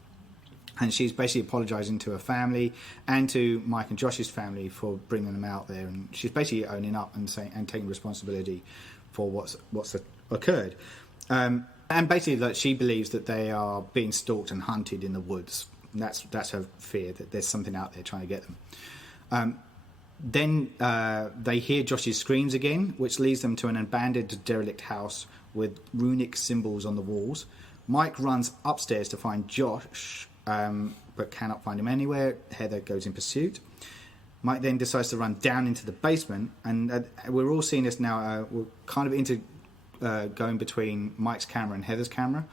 and she's basically apologising to her family and to Mike and Josh's family for bringing them out there, and she's basically owning up and taking responsibility for what's occurred. And basically, she believes that they are being stalked and hunted in the woods. And that's her fear, that there's something out there trying to get them. Then they hear Josh's screams again, which leads them to an abandoned, derelict house with runic symbols on the walls. Mike runs upstairs to find Josh, but cannot find him anywhere. Heather goes in pursuit. Mike then decides to run down into the basement, and we're all seeing this now. We're kind of going between Mike's camera and Heather's camera.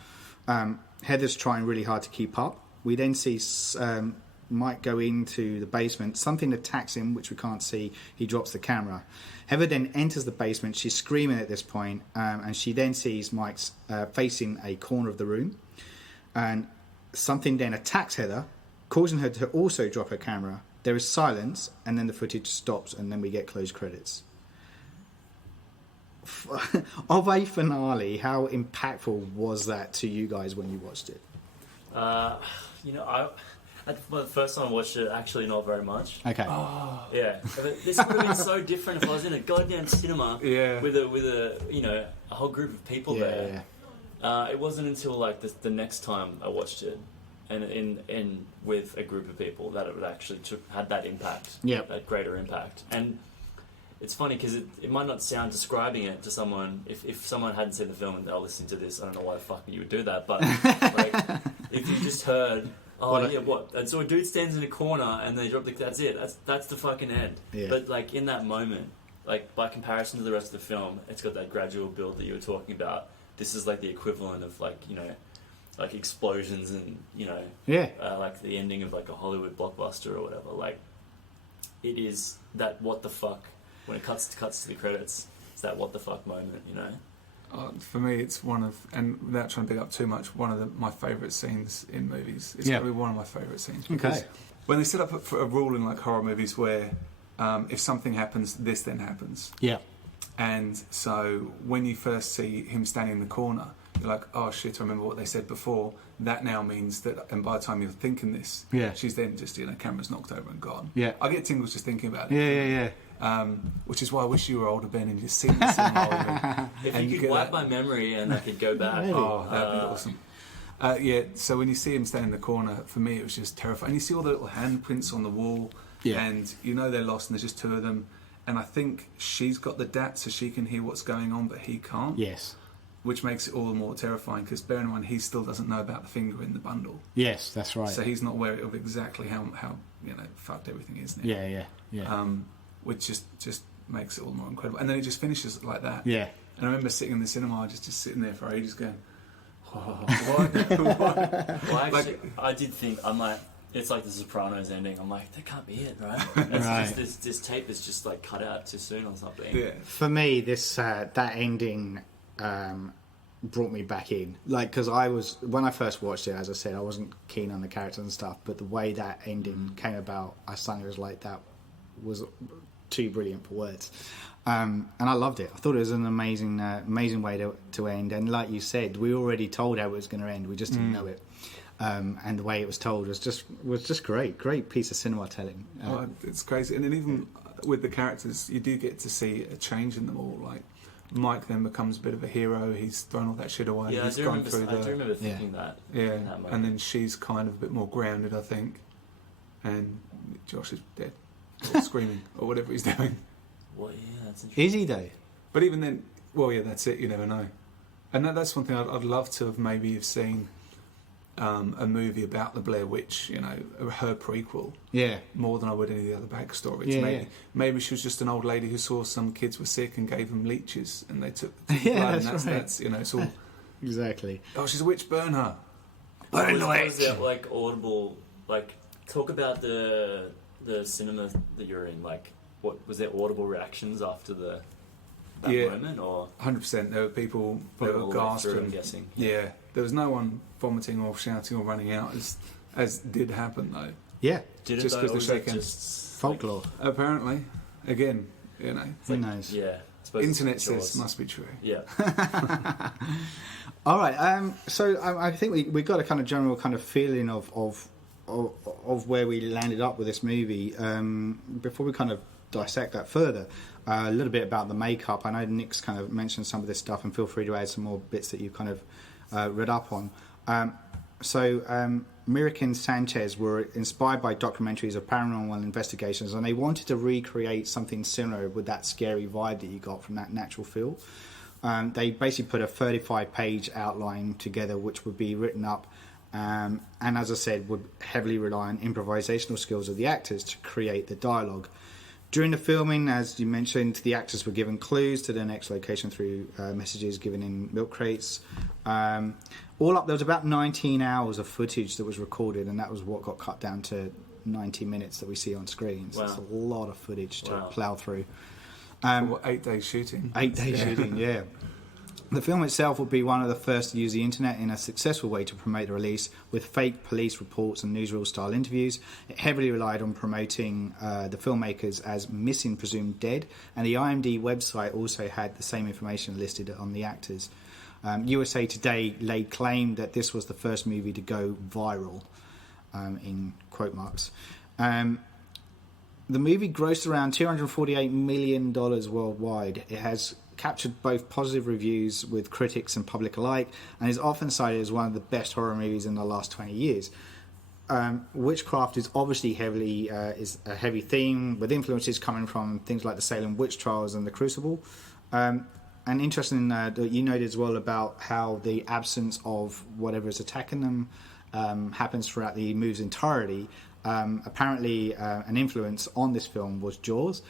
Heather's trying really hard to keep up. We then see Mike go into the basement. Something attacks him, which we can't see. He drops the camera. Heather then enters the basement. She's screaming at this point, and she then sees Mike's facing a corner of the room. And something then attacks Heather, causing her to also drop her camera. There is silence, and then the footage stops, and then we get closed credits. Of a finale, how impactful was that to you guys when you watched it? The first time I watched it, actually not very much. Okay. Yeah, this would have been so different if I was in a goddamn cinema with a whole group of people there. Yeah. It wasn't until like the next time I watched it, and in with a group of people, that it would actually had that impact. Yeah. That greater impact. And it's funny because it might not sound, describing it to someone, if someone hadn't seen the film and they're listening to this, I don't know why the fuck you would do that, but like if you just heard, what? And so a dude stands in a corner and they drop that's it. That's the fucking end. Yeah. But like in that moment, like by comparison to the rest of the film, it's got that gradual build that you were talking about. This is like the equivalent of like, like explosions and, like the ending of like a Hollywood blockbuster or whatever. Like it is that what the fuck, when it cuts to the credits, it's that what the fuck moment, For me, it's one of, and without trying to pick up too much, one of my favourite scenes in movies. It's probably one of my favourite scenes. Okay. When they set up for a rule in like horror movies where if something happens, this then happens. Yeah. And so when you first see him standing in the corner, you're like, oh shit, I remember what they said before. That now means that, and by the time you're thinking this, she's then just, camera's knocked over and gone. Yeah. I get tingles just thinking about it. Which is why I wish you were older, Ben, and you'd seen this in If you could wipe my memory and I could go back. Oh, that'd be awesome. So when you see him stand in the corner, for me it was just terrifying. And you see all the little handprints on the wall, and they're lost, and there's just two of them. And I think she's got the DAT so she can hear what's going on, but he can't. Yes. Which makes it all the more terrifying, because bear in mind, he still doesn't know about the finger in the bundle. Yes, that's right. So he's not aware of exactly how fucked everything is now. Yeah. Which just makes it all the more incredible. And then it just finishes like that. Yeah. And I remember sitting in the cinema, just sitting there for ages going, what? Well, actually, I did think, I'm like, it's like the Sopranos ending. I'm like, that can't be it, right? Just, this tape is just like cut out too soon or something. Yeah. For me, that ending brought me back in. Like, because when I first watched it, as I said, I wasn't keen on the characters and stuff, but the way that ending came about, I suddenly was like, that was too brilliant for words. And I loved it. I thought it was an amazing way to end. And like you said, we already told how it was going to end. We just didn't know it. And the way it was told was just great piece of cinema telling. It's crazy. And then even with the characters, you do get to see a change in them all. Like Mike then becomes a bit of a hero. He's thrown all that shit away. Yeah, I do remember thinking that. Yeah, and then she's kind of a bit more grounded, I think. And Josh is dead, or screaming, or whatever he's doing. Well, yeah, that's interesting. Is he though? But even then, well, yeah, that's it. You never know. And that's one thing I'd love to have maybe seen. A movie about the Blair Witch, her prequel. Yeah. More than I would any of the other backstories. Yeah, maybe she was just an old lady who saw some kids were sick and gave them leeches, and they took the blood, and that's it's all exactly. Oh, she's a witch! Burn her! Burn the witch! Was there like audible? Like, talk about the cinema that you're in. Like, what was there audible reactions after that moment, or 100%? There were people that were gasping. I'm guessing. Yeah, there was no one vomiting or shouting or running out, as did happen though. Yeah, just because the shaking folklore. Apparently, again, who knows? Yeah, internet says must be true. Yeah. All right. So I think we got a kind of general kind of feeling of where we landed up with this movie. Before we kind of dissect that further, a little bit about the makeup. I know Nick's kind of mentioned some of this stuff, and feel free to add some more bits that you kind of read up on. Mirek and Sanchez were inspired by documentaries of paranormal investigations, and they wanted to recreate something similar with that scary vibe that you got from that natural feel. They basically put a 35-page outline together, which would be written up, and as I said, would heavily rely on improvisational skills of the actors to create the dialogue. During the filming, as you mentioned, the actors were given clues to their next location through messages given in milk crates. All up, there was about 19 hours of footage that was recorded, and that was what got cut down to 90 minutes that we see on screen. So it's a lot of footage to plough through. 8 days shooting. 8 days shooting, yeah. The film itself would be one of the first to use the internet in a successful way to promote the release, with fake police reports and newsreel-style interviews. It heavily relied on promoting the filmmakers as missing, presumed dead, and the IMDb website also had the same information listed on the actors. USA Today laid claim that this was the first movie to go viral, in quote marks. The movie grossed around $248 million worldwide. It has captured both positive reviews with critics and public alike, and is often cited as one of the best horror movies in the last 20 years. Witchcraft is obviously is a heavy theme, with influences coming from things like the Salem witch trials and the Crucible. And interesting that you noted as well about how the absence of whatever is attacking them happens throughout the movie's entirety. Apparently, an influence on this film was Jaws,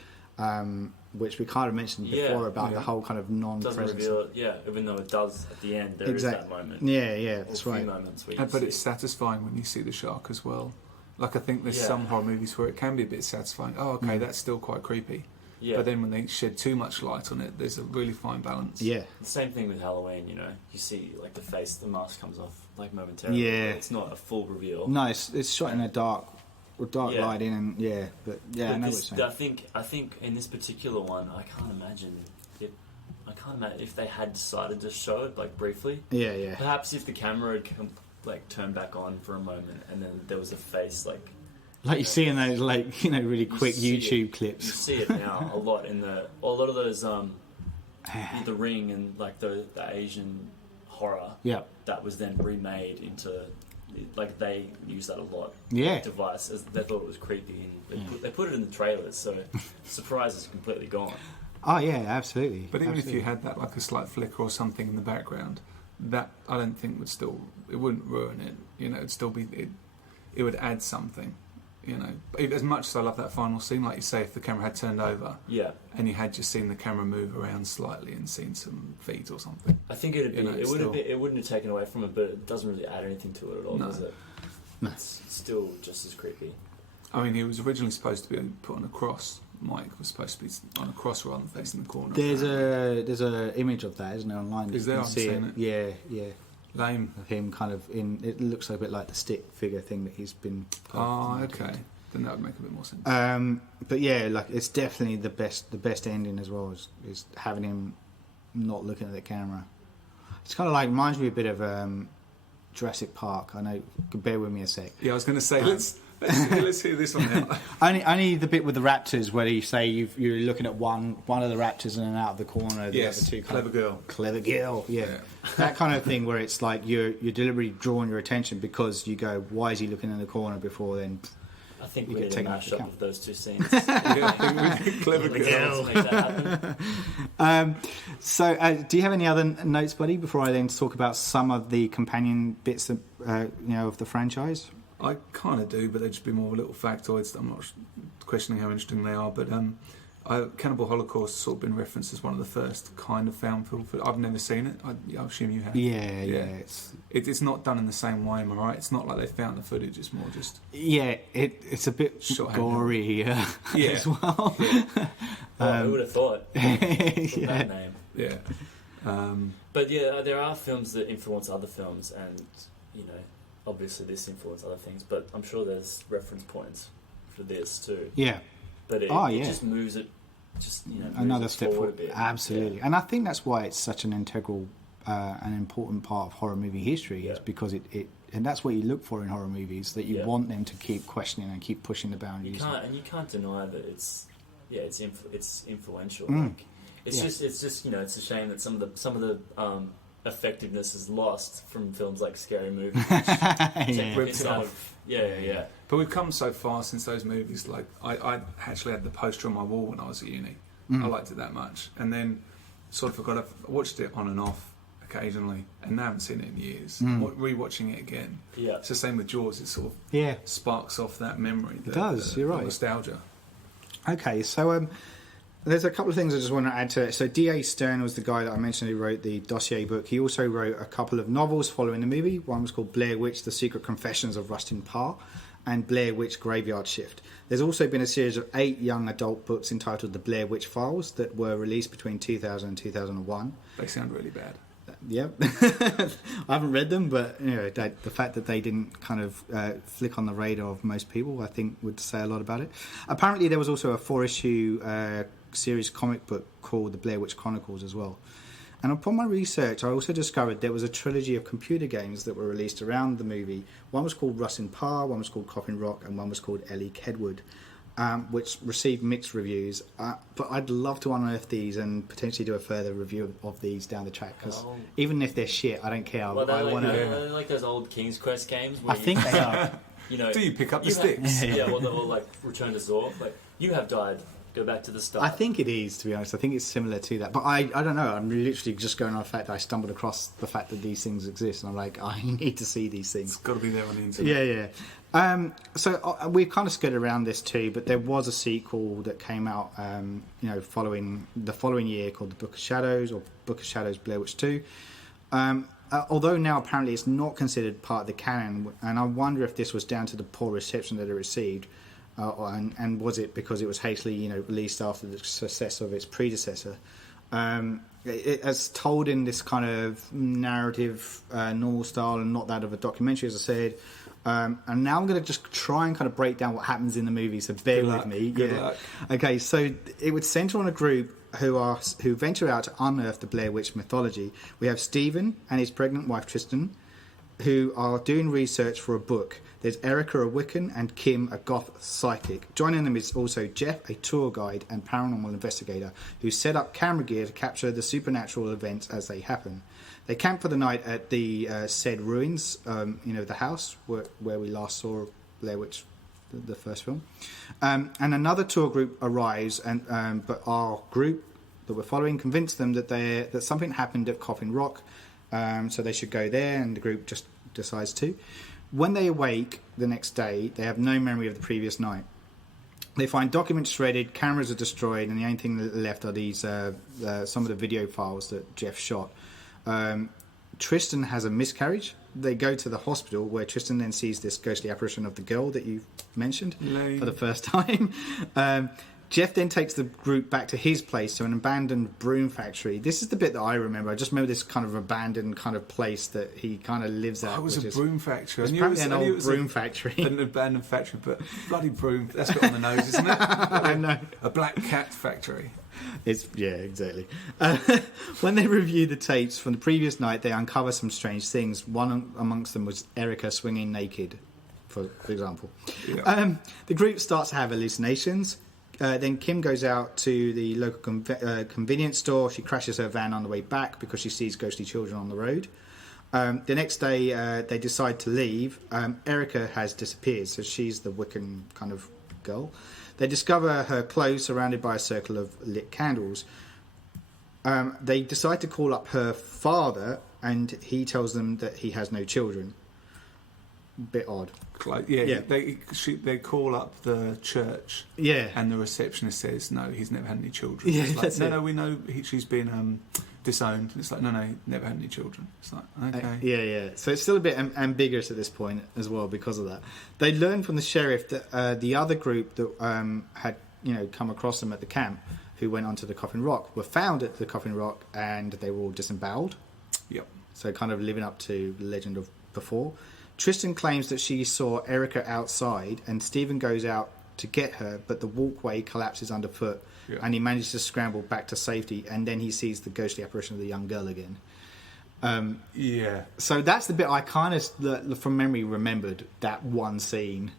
which we kind of mentioned before about the whole kind of non-presence. Doesn't reveal it, even though it does at the end. There is that moment. Yeah, that's right. Moments where but it's satisfying when you see the shark as well. Like, I think there's some horror movies where it can be a bit satisfying. Oh, okay, that's still quite creepy. Yeah. But then when they shed too much light on it, there's a really fine balance. Yeah. The same thing with Halloween, you see like the face, the mask comes off like momentarily. Yeah. It's not a full reveal. No, it's shot in a dark lighting, and I know what you're saying. I think in this particular one, I can't imagine if they had decided to show it like briefly. Yeah. Perhaps if the camera had turned back on for a moment, and then there was a face like you see in those really quick YouTube clips. You see it now a lot a lot of those The Ring and like the Asian horror. Yeah. That was then remade into. Like they use that a lot. Yeah. Device as they thought it was creepy, and they put it in the trailers, so surprise is completely gone. Oh yeah, absolutely. But even if you had that like a slight flicker or something in the background, that I don't think it wouldn't ruin it. It'd still be it would add something. As much as I love that final scene, like you say, if the camera had turned over, and you had just seen the camera move around slightly and seen some feet or something, I think it wouldn't have taken away from it, but it doesn't really add anything to it at all, does it? No. It's still just as creepy. I mean, he was originally supposed to be put on a cross. Mike was supposed to be on a cross rather than facing the corner. There's a image of that, isn't there, online? Is there? I've seen it. Yeah. Lame. Him kind of it looks a bit like the stick figure thing that he's been. Okay. Then that would make a bit more sense. But yeah, it's definitely the best ending as well is having him not looking at the camera. It's kind of reminds me a bit of Jurassic Park. I know. Bear with me a sec. Yeah, I was going to say let's hear this one now. only the bit with the raptors where you say you're looking at one of the raptors and then out of the corner the other two. Clever girl. Yeah. That kind of thing where it's like you're deliberately drawing your attention because you go, why is he looking in the corner before then? I think we need a mashup of those two scenes. Clever girl. Make that happen. So, do you have any other notes, buddy, before I then talk about some of the companion bits of of the franchise? I kind of do, but they'd just be more little factoids. I'm not questioning how interesting they are, but Cannibal Holocaust has sort of been referenced as one of the first kind of found film. I've never seen it. I assume you have. Yeah. It's not done in the same way, am I right? It's not like they found the footage. It's more just it's a bit gory as well. Yeah. Who would have thought? That name. Yeah. But there are films that influence other films, and obviously this influenced other things. But I'm sure there's reference points for this too. Yeah. But it just moves it, another step forward. A bit. Absolutely, and I think that's why it's such an integral, an important part of horror movie history. Is because it and that's what you look for in horror movies, that you want them to keep questioning and keep pushing the boundaries. You can't deny that it's influential. It's just it's a shame that some of the effectiveness is lost from films like Scary Movie. But we've come so far since those movies. Like I actually had the poster on my wall when I was at uni. I liked it that much, and then sort of forgot. I watched it on and off occasionally, and now I haven't seen it in years. Rewatching it again. Yeah, it's the same with Jaws. It sort of sparks off that memory. It does. You're right. Nostalgia. Okay, so there's a couple of things I just want to add to it. So D.A. Stern was the guy that I mentioned who wrote the dossier book. He also wrote a couple of novels following the movie. One was called Blair Witch, The Secret Confessions of Rustin Parr, and Blair Witch Graveyard Shift. There's also been a series of 8 young adult books entitled The Blair Witch Files that were released between 2000 and 2001. They sound really bad. Yeah, I haven't read them, but the fact that they didn't kind of flick on the radar of most people, I think, would say a lot about it. Apparently, there was also a 4-issue series comic book called The Blair Witch Chronicles as well. And upon my research, I also discovered there was a trilogy of computer games that were released around the movie. One was called Russin Parr, one was called Coffin Rock, and one was called Ellie Kedwood, which received mixed reviews. But I'd love to unearth these and potentially do a further review of these down the track, because even if they're shit, I don't care. Well, they're like those old King's Quest games. Where I think they are. Do you pick up the sticks? Or like Return to Zork. Like, you have died. Go back to the start. I think it is, to be honest. I think it's similar to that. But I don't know. I'm literally just going on the fact that I stumbled across the fact that these things exist. And I'm like, I need to see these things. It's got to be there on the internet. Yeah. So we've kind of skirted around this too, but there was a sequel that came out, following the following year, called The Book of Shadows, or Book of Shadows Blair Witch 2. Although now apparently it's not considered part of the canon, and I wonder if this was down to the poor reception that it received. And was it because it was hastily, released after the success of its predecessor? As told in this kind of narrative, normal style, and not that of a documentary, as I said. And now I'm going to just try and kind of break down what happens in the movie. So bear with me. Good luck. Okay. So it would centre on a group who venture out to unearth the Blair Witch mythology. We have Stephen and his pregnant wife Tristan, who are doing research for a book. There's Erica, a Wiccan, and Kim, a goth psychic. Joining them is also Jeff, a tour guide and paranormal investigator, who set up camera gear to capture the supernatural events as they happen. They camp for the night at the said ruins, the house where we last saw Blair Witch, the first film. And another tour group arrives, but our group that we're following convinced them that something happened at Coffin Rock, so they should go there, and the group just decides to. When they awake the next day, they have no memory of the previous night. They find documents shredded, cameras are destroyed, and the only thing left are these some of the video files that Jeff shot. Tristan has a miscarriage. They go to the hospital, where Tristan then sees this ghostly apparition of the girl that you mentioned for the first time. Jeff then takes the group back to his place, to an abandoned broom factory. This is the bit that I remember. I just remember this kind of abandoned kind of place that he kind of lives at. It was a broom factory. It's apparently an old broom factory. An abandoned factory, but bloody broom. That's got on the nose, isn't it? I know. A black cat factory. Exactly. When they review the tapes from the previous night, they uncover some strange things. One amongst them was Erica swinging naked, for example. Yeah. The group starts to have hallucinations. Then Kim goes out to the local convenience store. She crashes her van on the way back because she sees ghostly children on the road. The next day, they decide to leave. Erica has disappeared, so she's the Wiccan kind of girl. They discover her clothes surrounded by a circle of lit candles. They decide to call up her father, and he tells them that he has no children. Bit odd. Yeah. They call up the church. Yeah. And the receptionist says, no, he's never had any children. Yeah, it's like, that's no, we know she's been disowned. It's like, no, never had any children. It's like, okay. Yeah. So it's still a bit ambiguous at this point as well because of that. They learn from the sheriff that the other group that had come across them at the camp, who went onto the Coffin Rock, were found at the Coffin Rock, and they were all disemboweled. Yep. So kind of living up to the legend of before. Tristan claims that she saw Erica outside, and Stephen goes out to get her, but the walkway collapses underfoot, and he manages to scramble back to safety, and then he sees the ghostly apparition of the young girl again. So that's the bit I kind of, from memory, remembered, that one scene,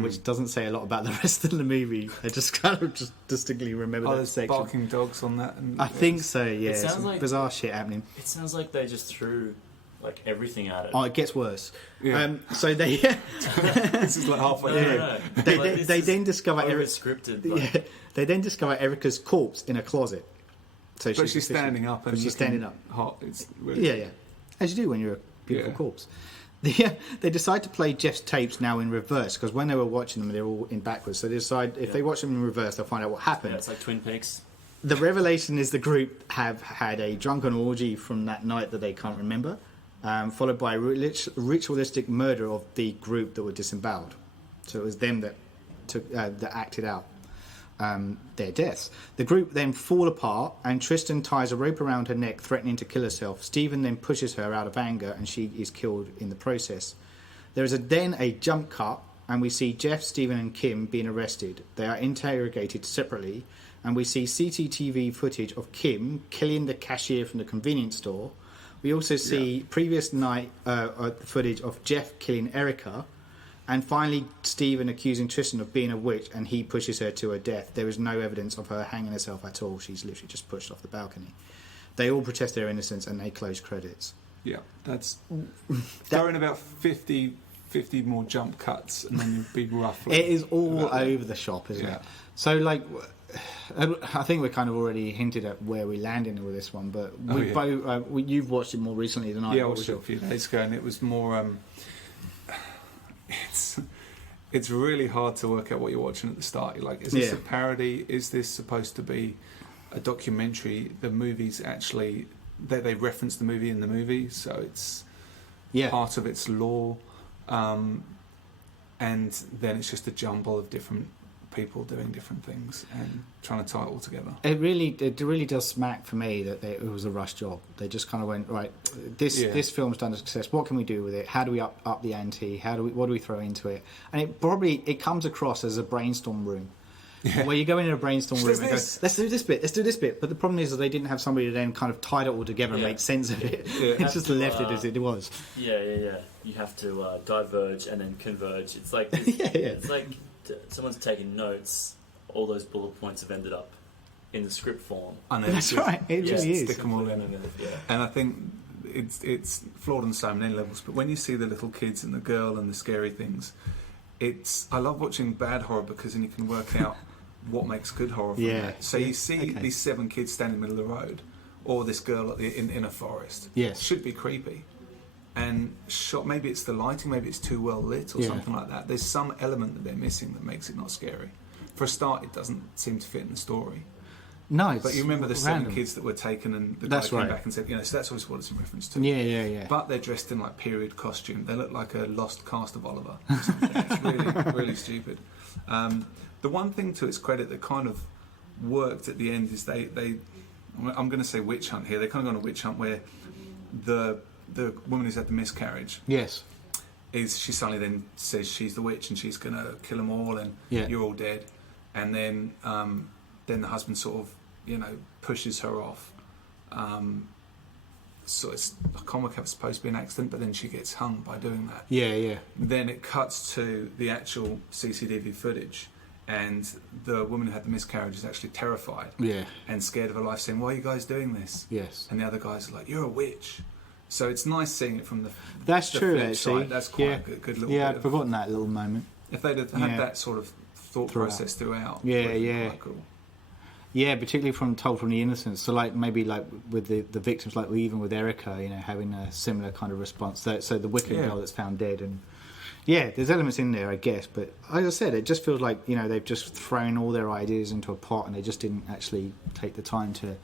which doesn't say a lot about the rest of the movie. I just kind of distinctly remember that section. Barking dogs on that. I think so, yeah. It sounds some like bizarre shit happening. It sounds like they just threw everything at it. Oh, it gets worse. Yeah. So they this is like halfway. No. They then discover scripted. They then discover Erica's corpse in a closet. So But she's standing up, and she's standing up. Hot. It's really... Yeah. As you do when you're a beautiful corpse. They decide to play Jeff's tapes now in reverse, because when they were watching them, they were all in backwards. So they decide if they watch them in reverse, they'll find out what happened. Yeah, it's like Twin Peaks. The revelation is the group have had a drunken orgy from that night that they can't remember. Followed by a ritualistic murder of the group that were disemboweled. So it was them that acted out. their deaths. The group then fall apart, and Tristan ties a rope around her neck, threatening to kill herself. Stephen then pushes her out of anger, and she is killed in the process. There is then a jump cut, and we see Jeff, Stephen, and Kim being arrested. They are interrogated separately, and we see CCTV footage of Kim killing the cashier from the convenience store. We also see previous night footage of Jeff killing Erica. And finally, Stephen accusing Tristan of being a witch, and he pushes her to her death. There is no evidence of her hanging herself at all. She's literally just pushed off the balcony. They all protest their innocence, and they close credits. Yeah, that's throwing about 50 more jump cuts, and then you'd be roughly... It is all over the shop, isn't it? So, like, I think we're kind of already hinted at where we landed with this one, but you've watched it more recently than I have. Yeah, I watched it a few days ago, and it was more... It's really hard to work out what you're watching at the start. You're like, is this a parody? Is this supposed to be a documentary? The movie's actually... They reference the movie in the movie, so it's part of its lore. And then it's just a jumble of different people doing different things and trying to tie it all together. It really does smack for me that it was a rush job. They just kind of went, right, this film's done a success. What can we do with it? How do we up the ante? What do we throw into it? And it comes across as a brainstorm room. Yeah. Where you go in a brainstorm room and go, let's do this bit. But the problem is that they didn't have somebody to then kind of tie it all together and make sense of it. Yeah. It's just left it as it was. Yeah. You have to diverge and then converge. It's like it's like someone's taking notes. All those bullet points have ended up in the script form. And that's right. It really is. Stick them all in. And I think it's flawed on so many levels. But when you see the little kids and the girl and the scary things, I love watching bad horror because then you can work out what makes good horror from that. So you see these 7 kids standing in the middle of the road, or this girl in a forest. Yes. Should be creepy. And shot, maybe it's the lighting, maybe it's too well lit or something like that. There's some element that they're missing that makes it not scary. For a start, it doesn't seem to fit in the story. No, but you remember the 7 kids that were taken, and the guy came back and said, so that's always what it's in reference to. Yeah. But they're dressed in like period costume. They look like a lost cast of Oliver. It's really, really stupid. The one thing to its credit that kind of worked at the end is they I'm going to say witch hunt here. They kind of go on a witch hunt where the woman who's had the miscarriage. Yes. She suddenly then says she's the witch and she's going to kill them all and you're all dead. And then the husband sort of, pushes her off. So it's, I can't work out if it's supposed to be an accident, but then she gets hung by doing that. Yeah. Then it cuts to the actual CCTV footage, and the woman who had the miscarriage is actually terrified and scared of her life, saying, "Why are you guys doing this?" Yes. And the other guys are like, "You're a witch." So it's nice seeing it from the That's the true, flip actually. side. That's quite a good little bit I'd forgotten that little moment. If they'd have had that sort of thought process throughout. Quite cool. Yeah, particularly told from the innocence. So, maybe with the victims, even with Erica, having a similar kind of response. So the Wiccan girl that's found dead, and there's elements in there, I guess. But as I said, it just feels like they've just thrown all their ideas into a pot, and they just didn't actually take the time to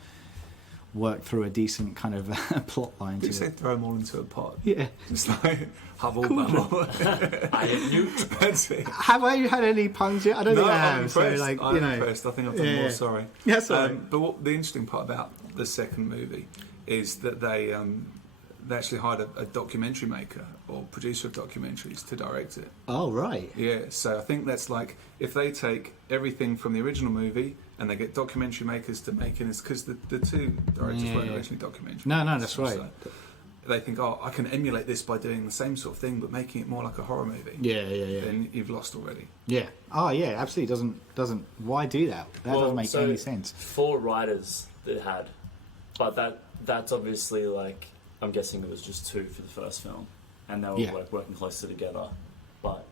work through a decent kind of plot line. Did you say throw them all into a pot? Yeah, just like hubble bubble. I have nuked. That's it. Have I had any puns yet? I don't think I have. I'm impressed. I'm impressed. I think I've done more. Sorry. That's all right. But the interesting part about the second movie is that they actually hired a documentary maker or producer of documentaries to direct it. Oh, right. Yeah, so I think that's if they take everything from the original movie and they get documentary makers to make it, because the two directors weren't originally documentary No, makers, that's right. So they think, I can emulate this by doing the same sort of thing but making it more like a horror movie. Yeah. Then you've lost already. Yeah. Oh, yeah, absolutely. Doesn't. Why do that? That doesn't make any sense. 4 writers that had, but that's obviously I'm guessing it was just 2 for the first film, and they were working closer together. But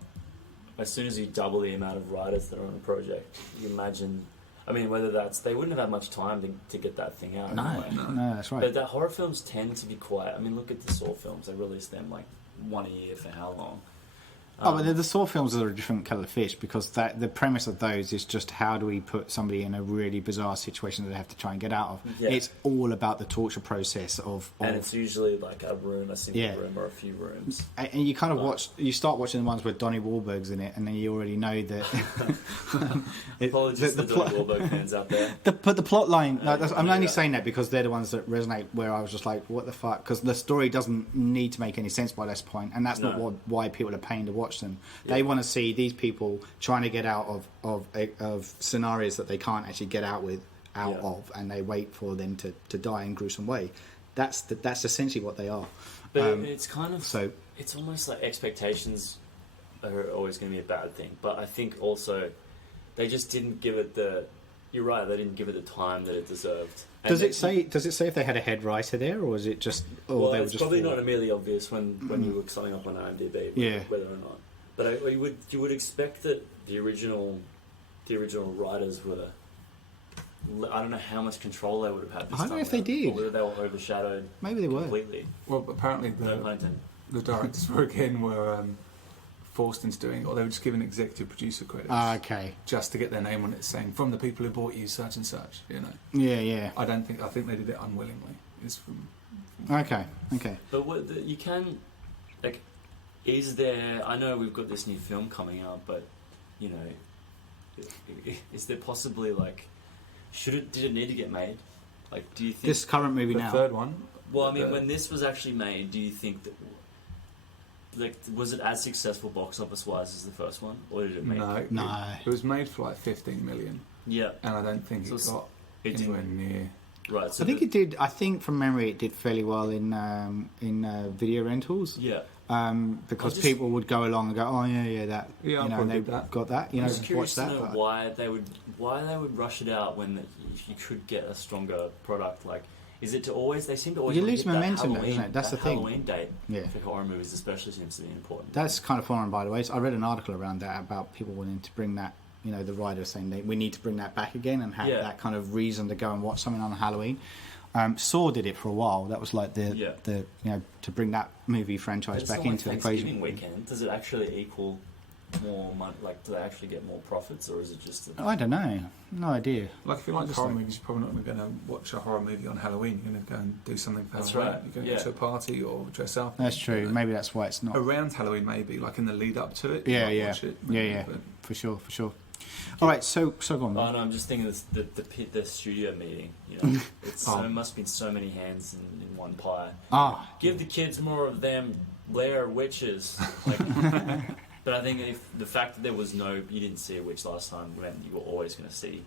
as soon as you double the amount of writers that are on a project, you imagine. I mean, whether they wouldn't have had much time to get that thing out. No, that's right. But that horror films tend to be quiet. I mean, look at the Saw films. They released them 1 a year for how long? But the Saw films are a different kettle of fish because the premise of those is just how do we put somebody in a really bizarre situation that they have to try and get out of. Yeah. It's all about the torture process of and it's usually like a single Yeah. room or a few rooms. and you kind of you start watching the ones where Donnie Wahlberg's in it, and then you already know that. Apologies to the Donnie Wahlberg fans out there. But the plot line, I'm only Yeah. saying that because they're the ones that resonate where I was just like, what the fuck? Because the story doesn't need to make any sense by this point, and that's not why people are paying to watch them. They want to see these people trying to get out of scenarios that they can't actually get out of, and they wait for them to die in a gruesome way. That's essentially what they are. But it's kind of so. It's almost like expectations are always going to be a bad thing. But I think also they just didn't give it You're right. They didn't give it the time that it deserved. And Does it say if they had a head writer there, or is it just? Well, they were it's just probably not immediately obvious when you look something up on IMDb, whether or not. But you would expect that the original writers were. I don't know how much control they would have had. This I don't know if time they around, did. or whether they were overshadowed. Maybe they were. Completely. Well, apparently No pun intended. the directors were forced into doing it, or they were just given executive producer credits. Okay. Just to get their name on it, saying from the people who bought you such and such. You know. Yeah. I think they did it unwillingly. It's from Okay. But you can, like, is there? I know we've got this new film coming out, but you know, is there possibly like, did it need to get made? Like, do you think This current movie the now. third one. Well, I mean, when this was actually made, do you think that, like, was it as successful box office wise as the first one, or did it make? No. It was made for like 15 million, Yeah. and I don't think it got anywhere near. Right. So I think it did. I think from memory, it did fairly well in video rentals. Yeah. Because people would go along and go, oh yeah, that. Yeah, you know, and they got that. You I'm know, just curious watch to that. know why they would rush it out when you could get a stronger product. Like, is it to always? They seem to always. You wanna lose hit that momentum, though, Halloween- isn't it? That's that the thing. Halloween date. Yeah. For horror movies, especially, seems to be important. That's kind of foreign, by the way. So I read an article around that about people wanting to bring that. You know, the writer saying we need to bring that back again and have that kind of reason to go and watch something on Halloween. Saw did it for a while. That was like the you know, to bring that movie franchise It's back not like into the Thanksgiving equation. weekend. Does it actually equal more money? Like, do they actually get more profits, or is it just? I don't know. No idea. Like, if you like horror movies, you're probably not going to watch a horror movie on Halloween. You're going to go and do something for That's Halloween. right. You're going to go to a party or dress up. That's true. You know. Maybe that's why it's not. Around Halloween, maybe, like in the lead up to it. Yeah. Watch it, maybe, Yeah. but- For sure. All right, so go on. Oh no, I'm just thinking the studio meeting. You know, it's must be so many hands in one pie. Give the kids more of them Blair Witches. Like, but I think if the fact that you didn't see a witch last time, meant you were always going to see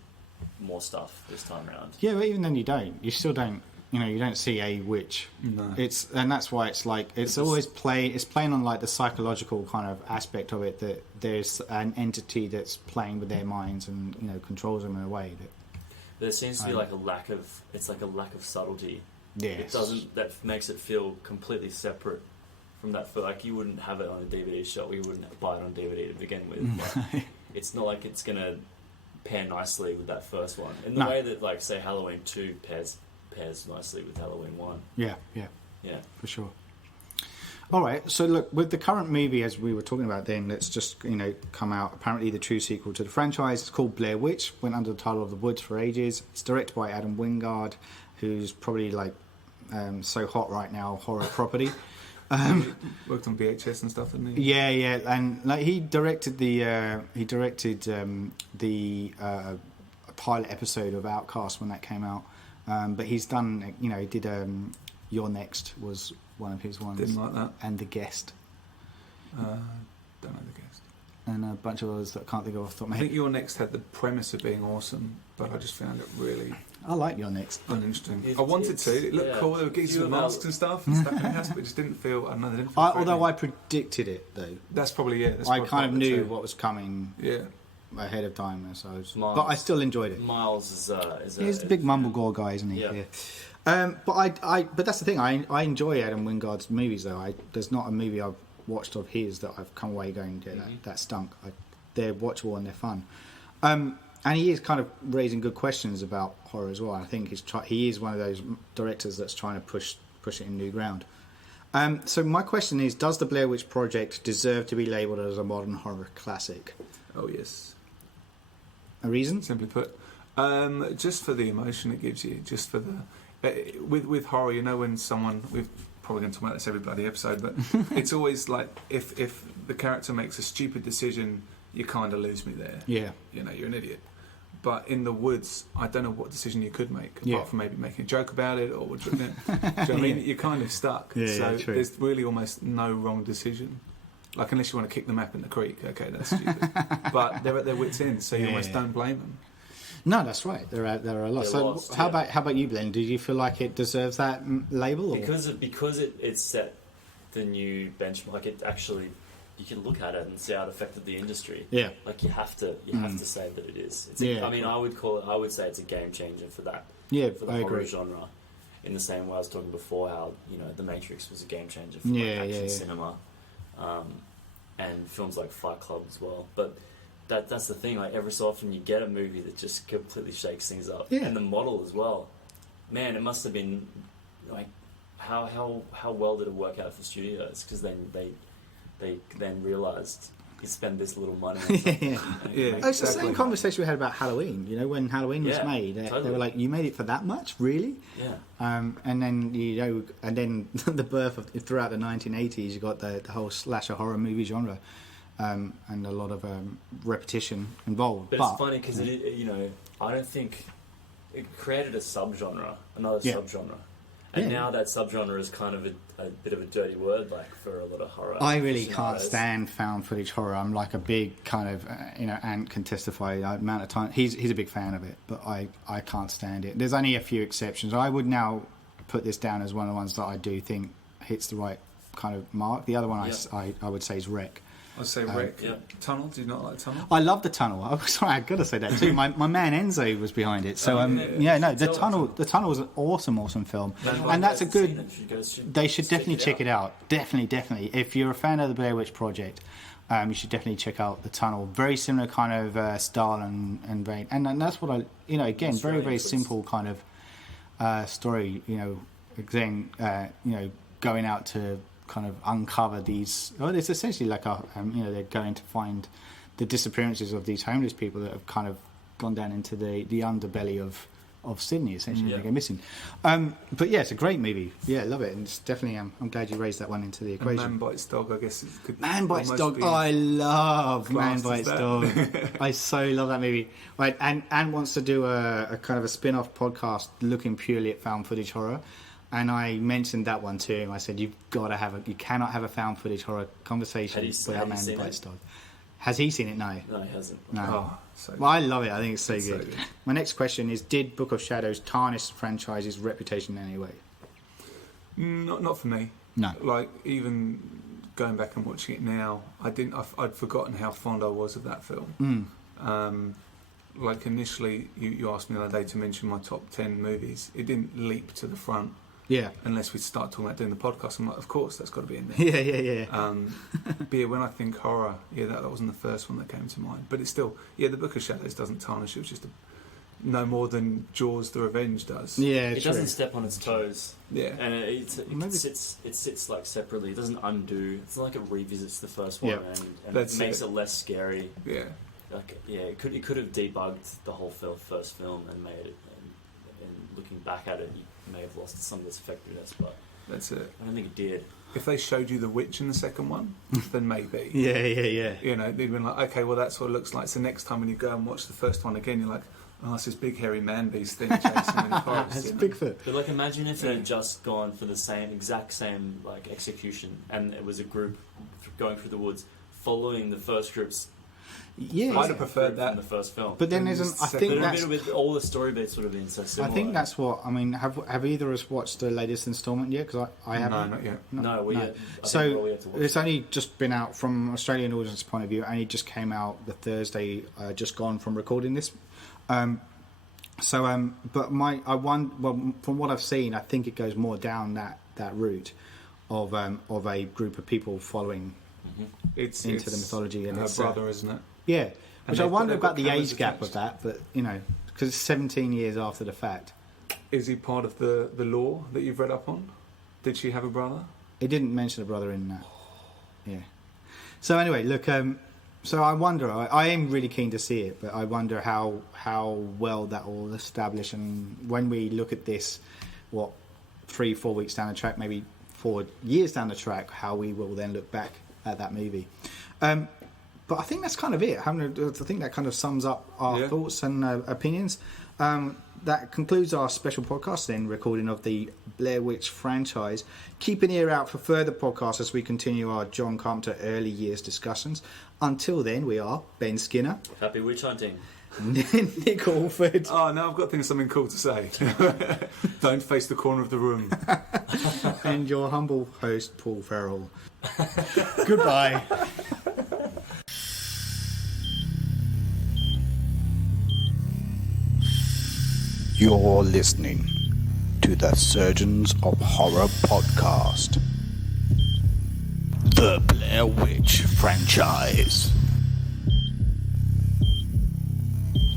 more stuff this time around. Yeah, but even then you don't. You still don't. You know, you don't see a witch. No. And that's why it's like it's playing on like the psychological kind of aspect of it, that there's an entity that's playing with their minds and, you know, controls them in a way that There seems to be like a lack of subtlety. Yes. That makes it feel completely separate from that. For like, you wouldn't have it on a DVD shop. You wouldn't buy it on DVD to begin with. Like, it's not like it's gonna pair nicely with that first one in the way that, like, say, Halloween 2 pairs nicely with Halloween 1. Yeah, for sure. All right, so look, with the current movie, as we were talking about then, that's just, you know, come out, apparently the true sequel to the franchise. It's called Blair Witch, went under the title of The Woods for ages. It's directed by Adam Wingard, who's probably like so hot right now, horror property. Worked on VHS and stuff, didn't he? Yeah, and like he directed the pilot episode of Outcast when that came out. But he's done, you know, he did You're Next was one of his ones. Didn't like that. And The Guest. Don't know The Guest. And a bunch of others that I can't think of off the top of my I head. think Your Next had the premise of being awesome, but I just found it really I like You're Next. uninteresting. I wanted to. It looked cool. There were geese with masks and stuff and stuff in the house, but it just didn't feel. I don't know. They didn't feel Although I threatening. predicted it though. That's probably That's I probably kind of part it knew too. what was coming ahead of time, so but I still enjoyed it. Miles is He's the big mumblegore guy, isn't he? Yeah. But that's the thing. I enjoy Adam Wingard's movies, though. There's not a movie I've watched of his that I've come away going, that stunk. They're watchable and they're fun. And he is kind of raising good questions about horror as well. I think he is one of those directors that's trying to push it in new ground. So my question is, does the Blair Witch Project deserve to be labelled as a modern horror classic? Oh yes. A reason? Simply put, just for the emotion it gives you, just for the with horror, you know, when someone, we've probably going to talk about this every bloody episode, but it's always like if the character makes a stupid decision, you kind of lose me there. Yeah. You know, you're an idiot. But in the woods, I don't know what decision you could make, apart from maybe making a joke about it, or do you know what I mean? You're kind of stuck. So true. there's really almost no wrong decision. Like, unless you want to kick them up in the creek, okay, that's stupid. But they're at their wits' end, so you almost don't blame them. No, that's right. There are a lot. So how about you, Glenn? Do you feel like it deserves that label? Because it set the new benchmark. Like, it actually, you can look at it and see how it affected the industry. Yeah. Like, you have to say that it is. It's I mean, I would say it's a game changer for that. Yeah, for the I horror agree. genre. In the same way I was talking before, how The Matrix was a game changer for action cinema, and films like Fight Club as well. But that's the thing. Like, every so often you get a movie that just completely shakes things up, and the model as well. Man, it must have been like how well did it work out for studios? Because then they then realised you spend this little money. On It's the same conversation we had about Halloween. You know, when Halloween was made, they were like, "You made it for that much, really?" Yeah. And then the birth of throughout the 1980s, you got the whole slasher horror movie genre, and a lot of repetition involved. But it's funny because I don't think it created a subgenre, another subgenre. And now that subgenre is kind of a bit of a dirty word, like, for a lot of horror. I really can't stand found footage horror. I'm like a big kind of, Ant can testify the amount of time. He's a big fan of it, but I can't stand it. There's only a few exceptions. I would now put this down as one of the ones that I do think hits the right kind of mark. The other one I would say is Wreck. I'd say Wreck. Tunnel. Do you not like Tunnel? I love the Tunnel. I'm sorry, I've got to say that too. My man Enzo was behind it. So the Tunnel was an awesome film, and that's a good. They should definitely check it out. Definitely. If you're a fan of the Blair Witch Project, you should definitely check out the Tunnel. Very similar kind of style and vein, and that's what again, very simple kind of story. Again, going out to kind of uncover these. Well, it's essentially like they're going to find the disappearances of these homeless people that have kind of gone down into the underbelly of Sydney. Essentially, they go missing. But yeah, it's a great movie. Yeah, I love it, and it's definitely. I'm glad you raised that one into the equation. And Man Bites Dog, I guess. Man Bites Dog. I love Man Bites Dog. I so love that movie. Right, and wants to do a kind of a spin-off podcast looking purely at found footage horror. And I mentioned that one to him. I said, you cannot have a found footage horror conversation without Man Bites Dog. Has he seen it? No, he hasn't. No. Well, I love it. I think it's so good. My next question is: did Book of Shadows tarnish the franchise's reputation in any way? Not for me. No. Like, even going back and watching it now, I'd forgotten how fond I was of that film. Like, initially, you asked me the other day to mention my top 10 movies. It didn't leap to the front. Yeah. Unless we start talking about doing the podcast, I'm like, of course, that's got to be in there. Yeah. But yeah, when I think horror, that wasn't the first one that came to mind. But it's still, the Book of Shadows doesn't tarnish. It was just no more than Jaws: The Revenge does. Yeah, it doesn't step on its toes. Yeah, and it sits like separately. It doesn't undo. It's not like it revisits the first one and it makes it less scary. Yeah. It could have debugged the whole first film and made it. And looking back at it, you may have lost some of its effectiveness, but that's it. I don't think it did. If they showed you the witch in the second one, then maybe. Yeah. They'd been like, okay, well, that's what it looks like. So next time when you go and watch the first one again, you're like, oh, it's this big hairy man beast thing chasing in the forest. It's Bigfoot. But imagine if it had just gone for the exact same execution, and it was a group going through the woods, following the first group's. Yeah, I'd have preferred that in the first film. But then isn't? I think that's with all the story bits would have been so similar. I think that's what I mean. Have either of us watched the latest installment yet? Because I haven't. No, not yet. No. So it's only just been out from Australian audience point of view. It only just came out the Thursday, just gone from recording this. But from what I've seen, I think it goes more down that route of a group of people following into the mythology and her brother, isn't it? Yeah, which I wonder about the age gap of that, but because it's 17 years after the fact. Is he part of the lore that you've read up on? Did she have a brother? It didn't mention a brother in that. Yeah. So anyway, look. So I wonder. I am really keen to see it, but I wonder how well that will establish. And when we look at this, 3-4 weeks down the track, maybe 4 years down the track, how we will then look back at that movie. But I think that's kind of it. I think that kind of sums up our thoughts and opinions. That concludes our special podcast then, recording of the Blair Witch franchise. Keep an ear out for further podcasts as we continue our John Carpenter early years discussions. Until then, we are Ben Skinner. Happy witch hunting. Nick Alford. Oh, now I've got something cool to say. Don't face the corner of the room. And your humble host, Paul Farrell. Goodbye. You're listening to the Surgeons of Horror podcast. The Blair Witch franchise.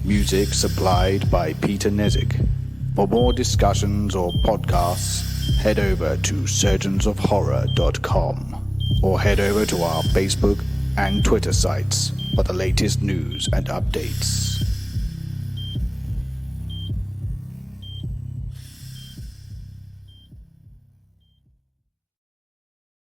Music supplied by Peter Nezik. For more discussions or podcasts, head over to surgeonsofhorror.com or head over to our Facebook and Twitter sites for the latest news and updates.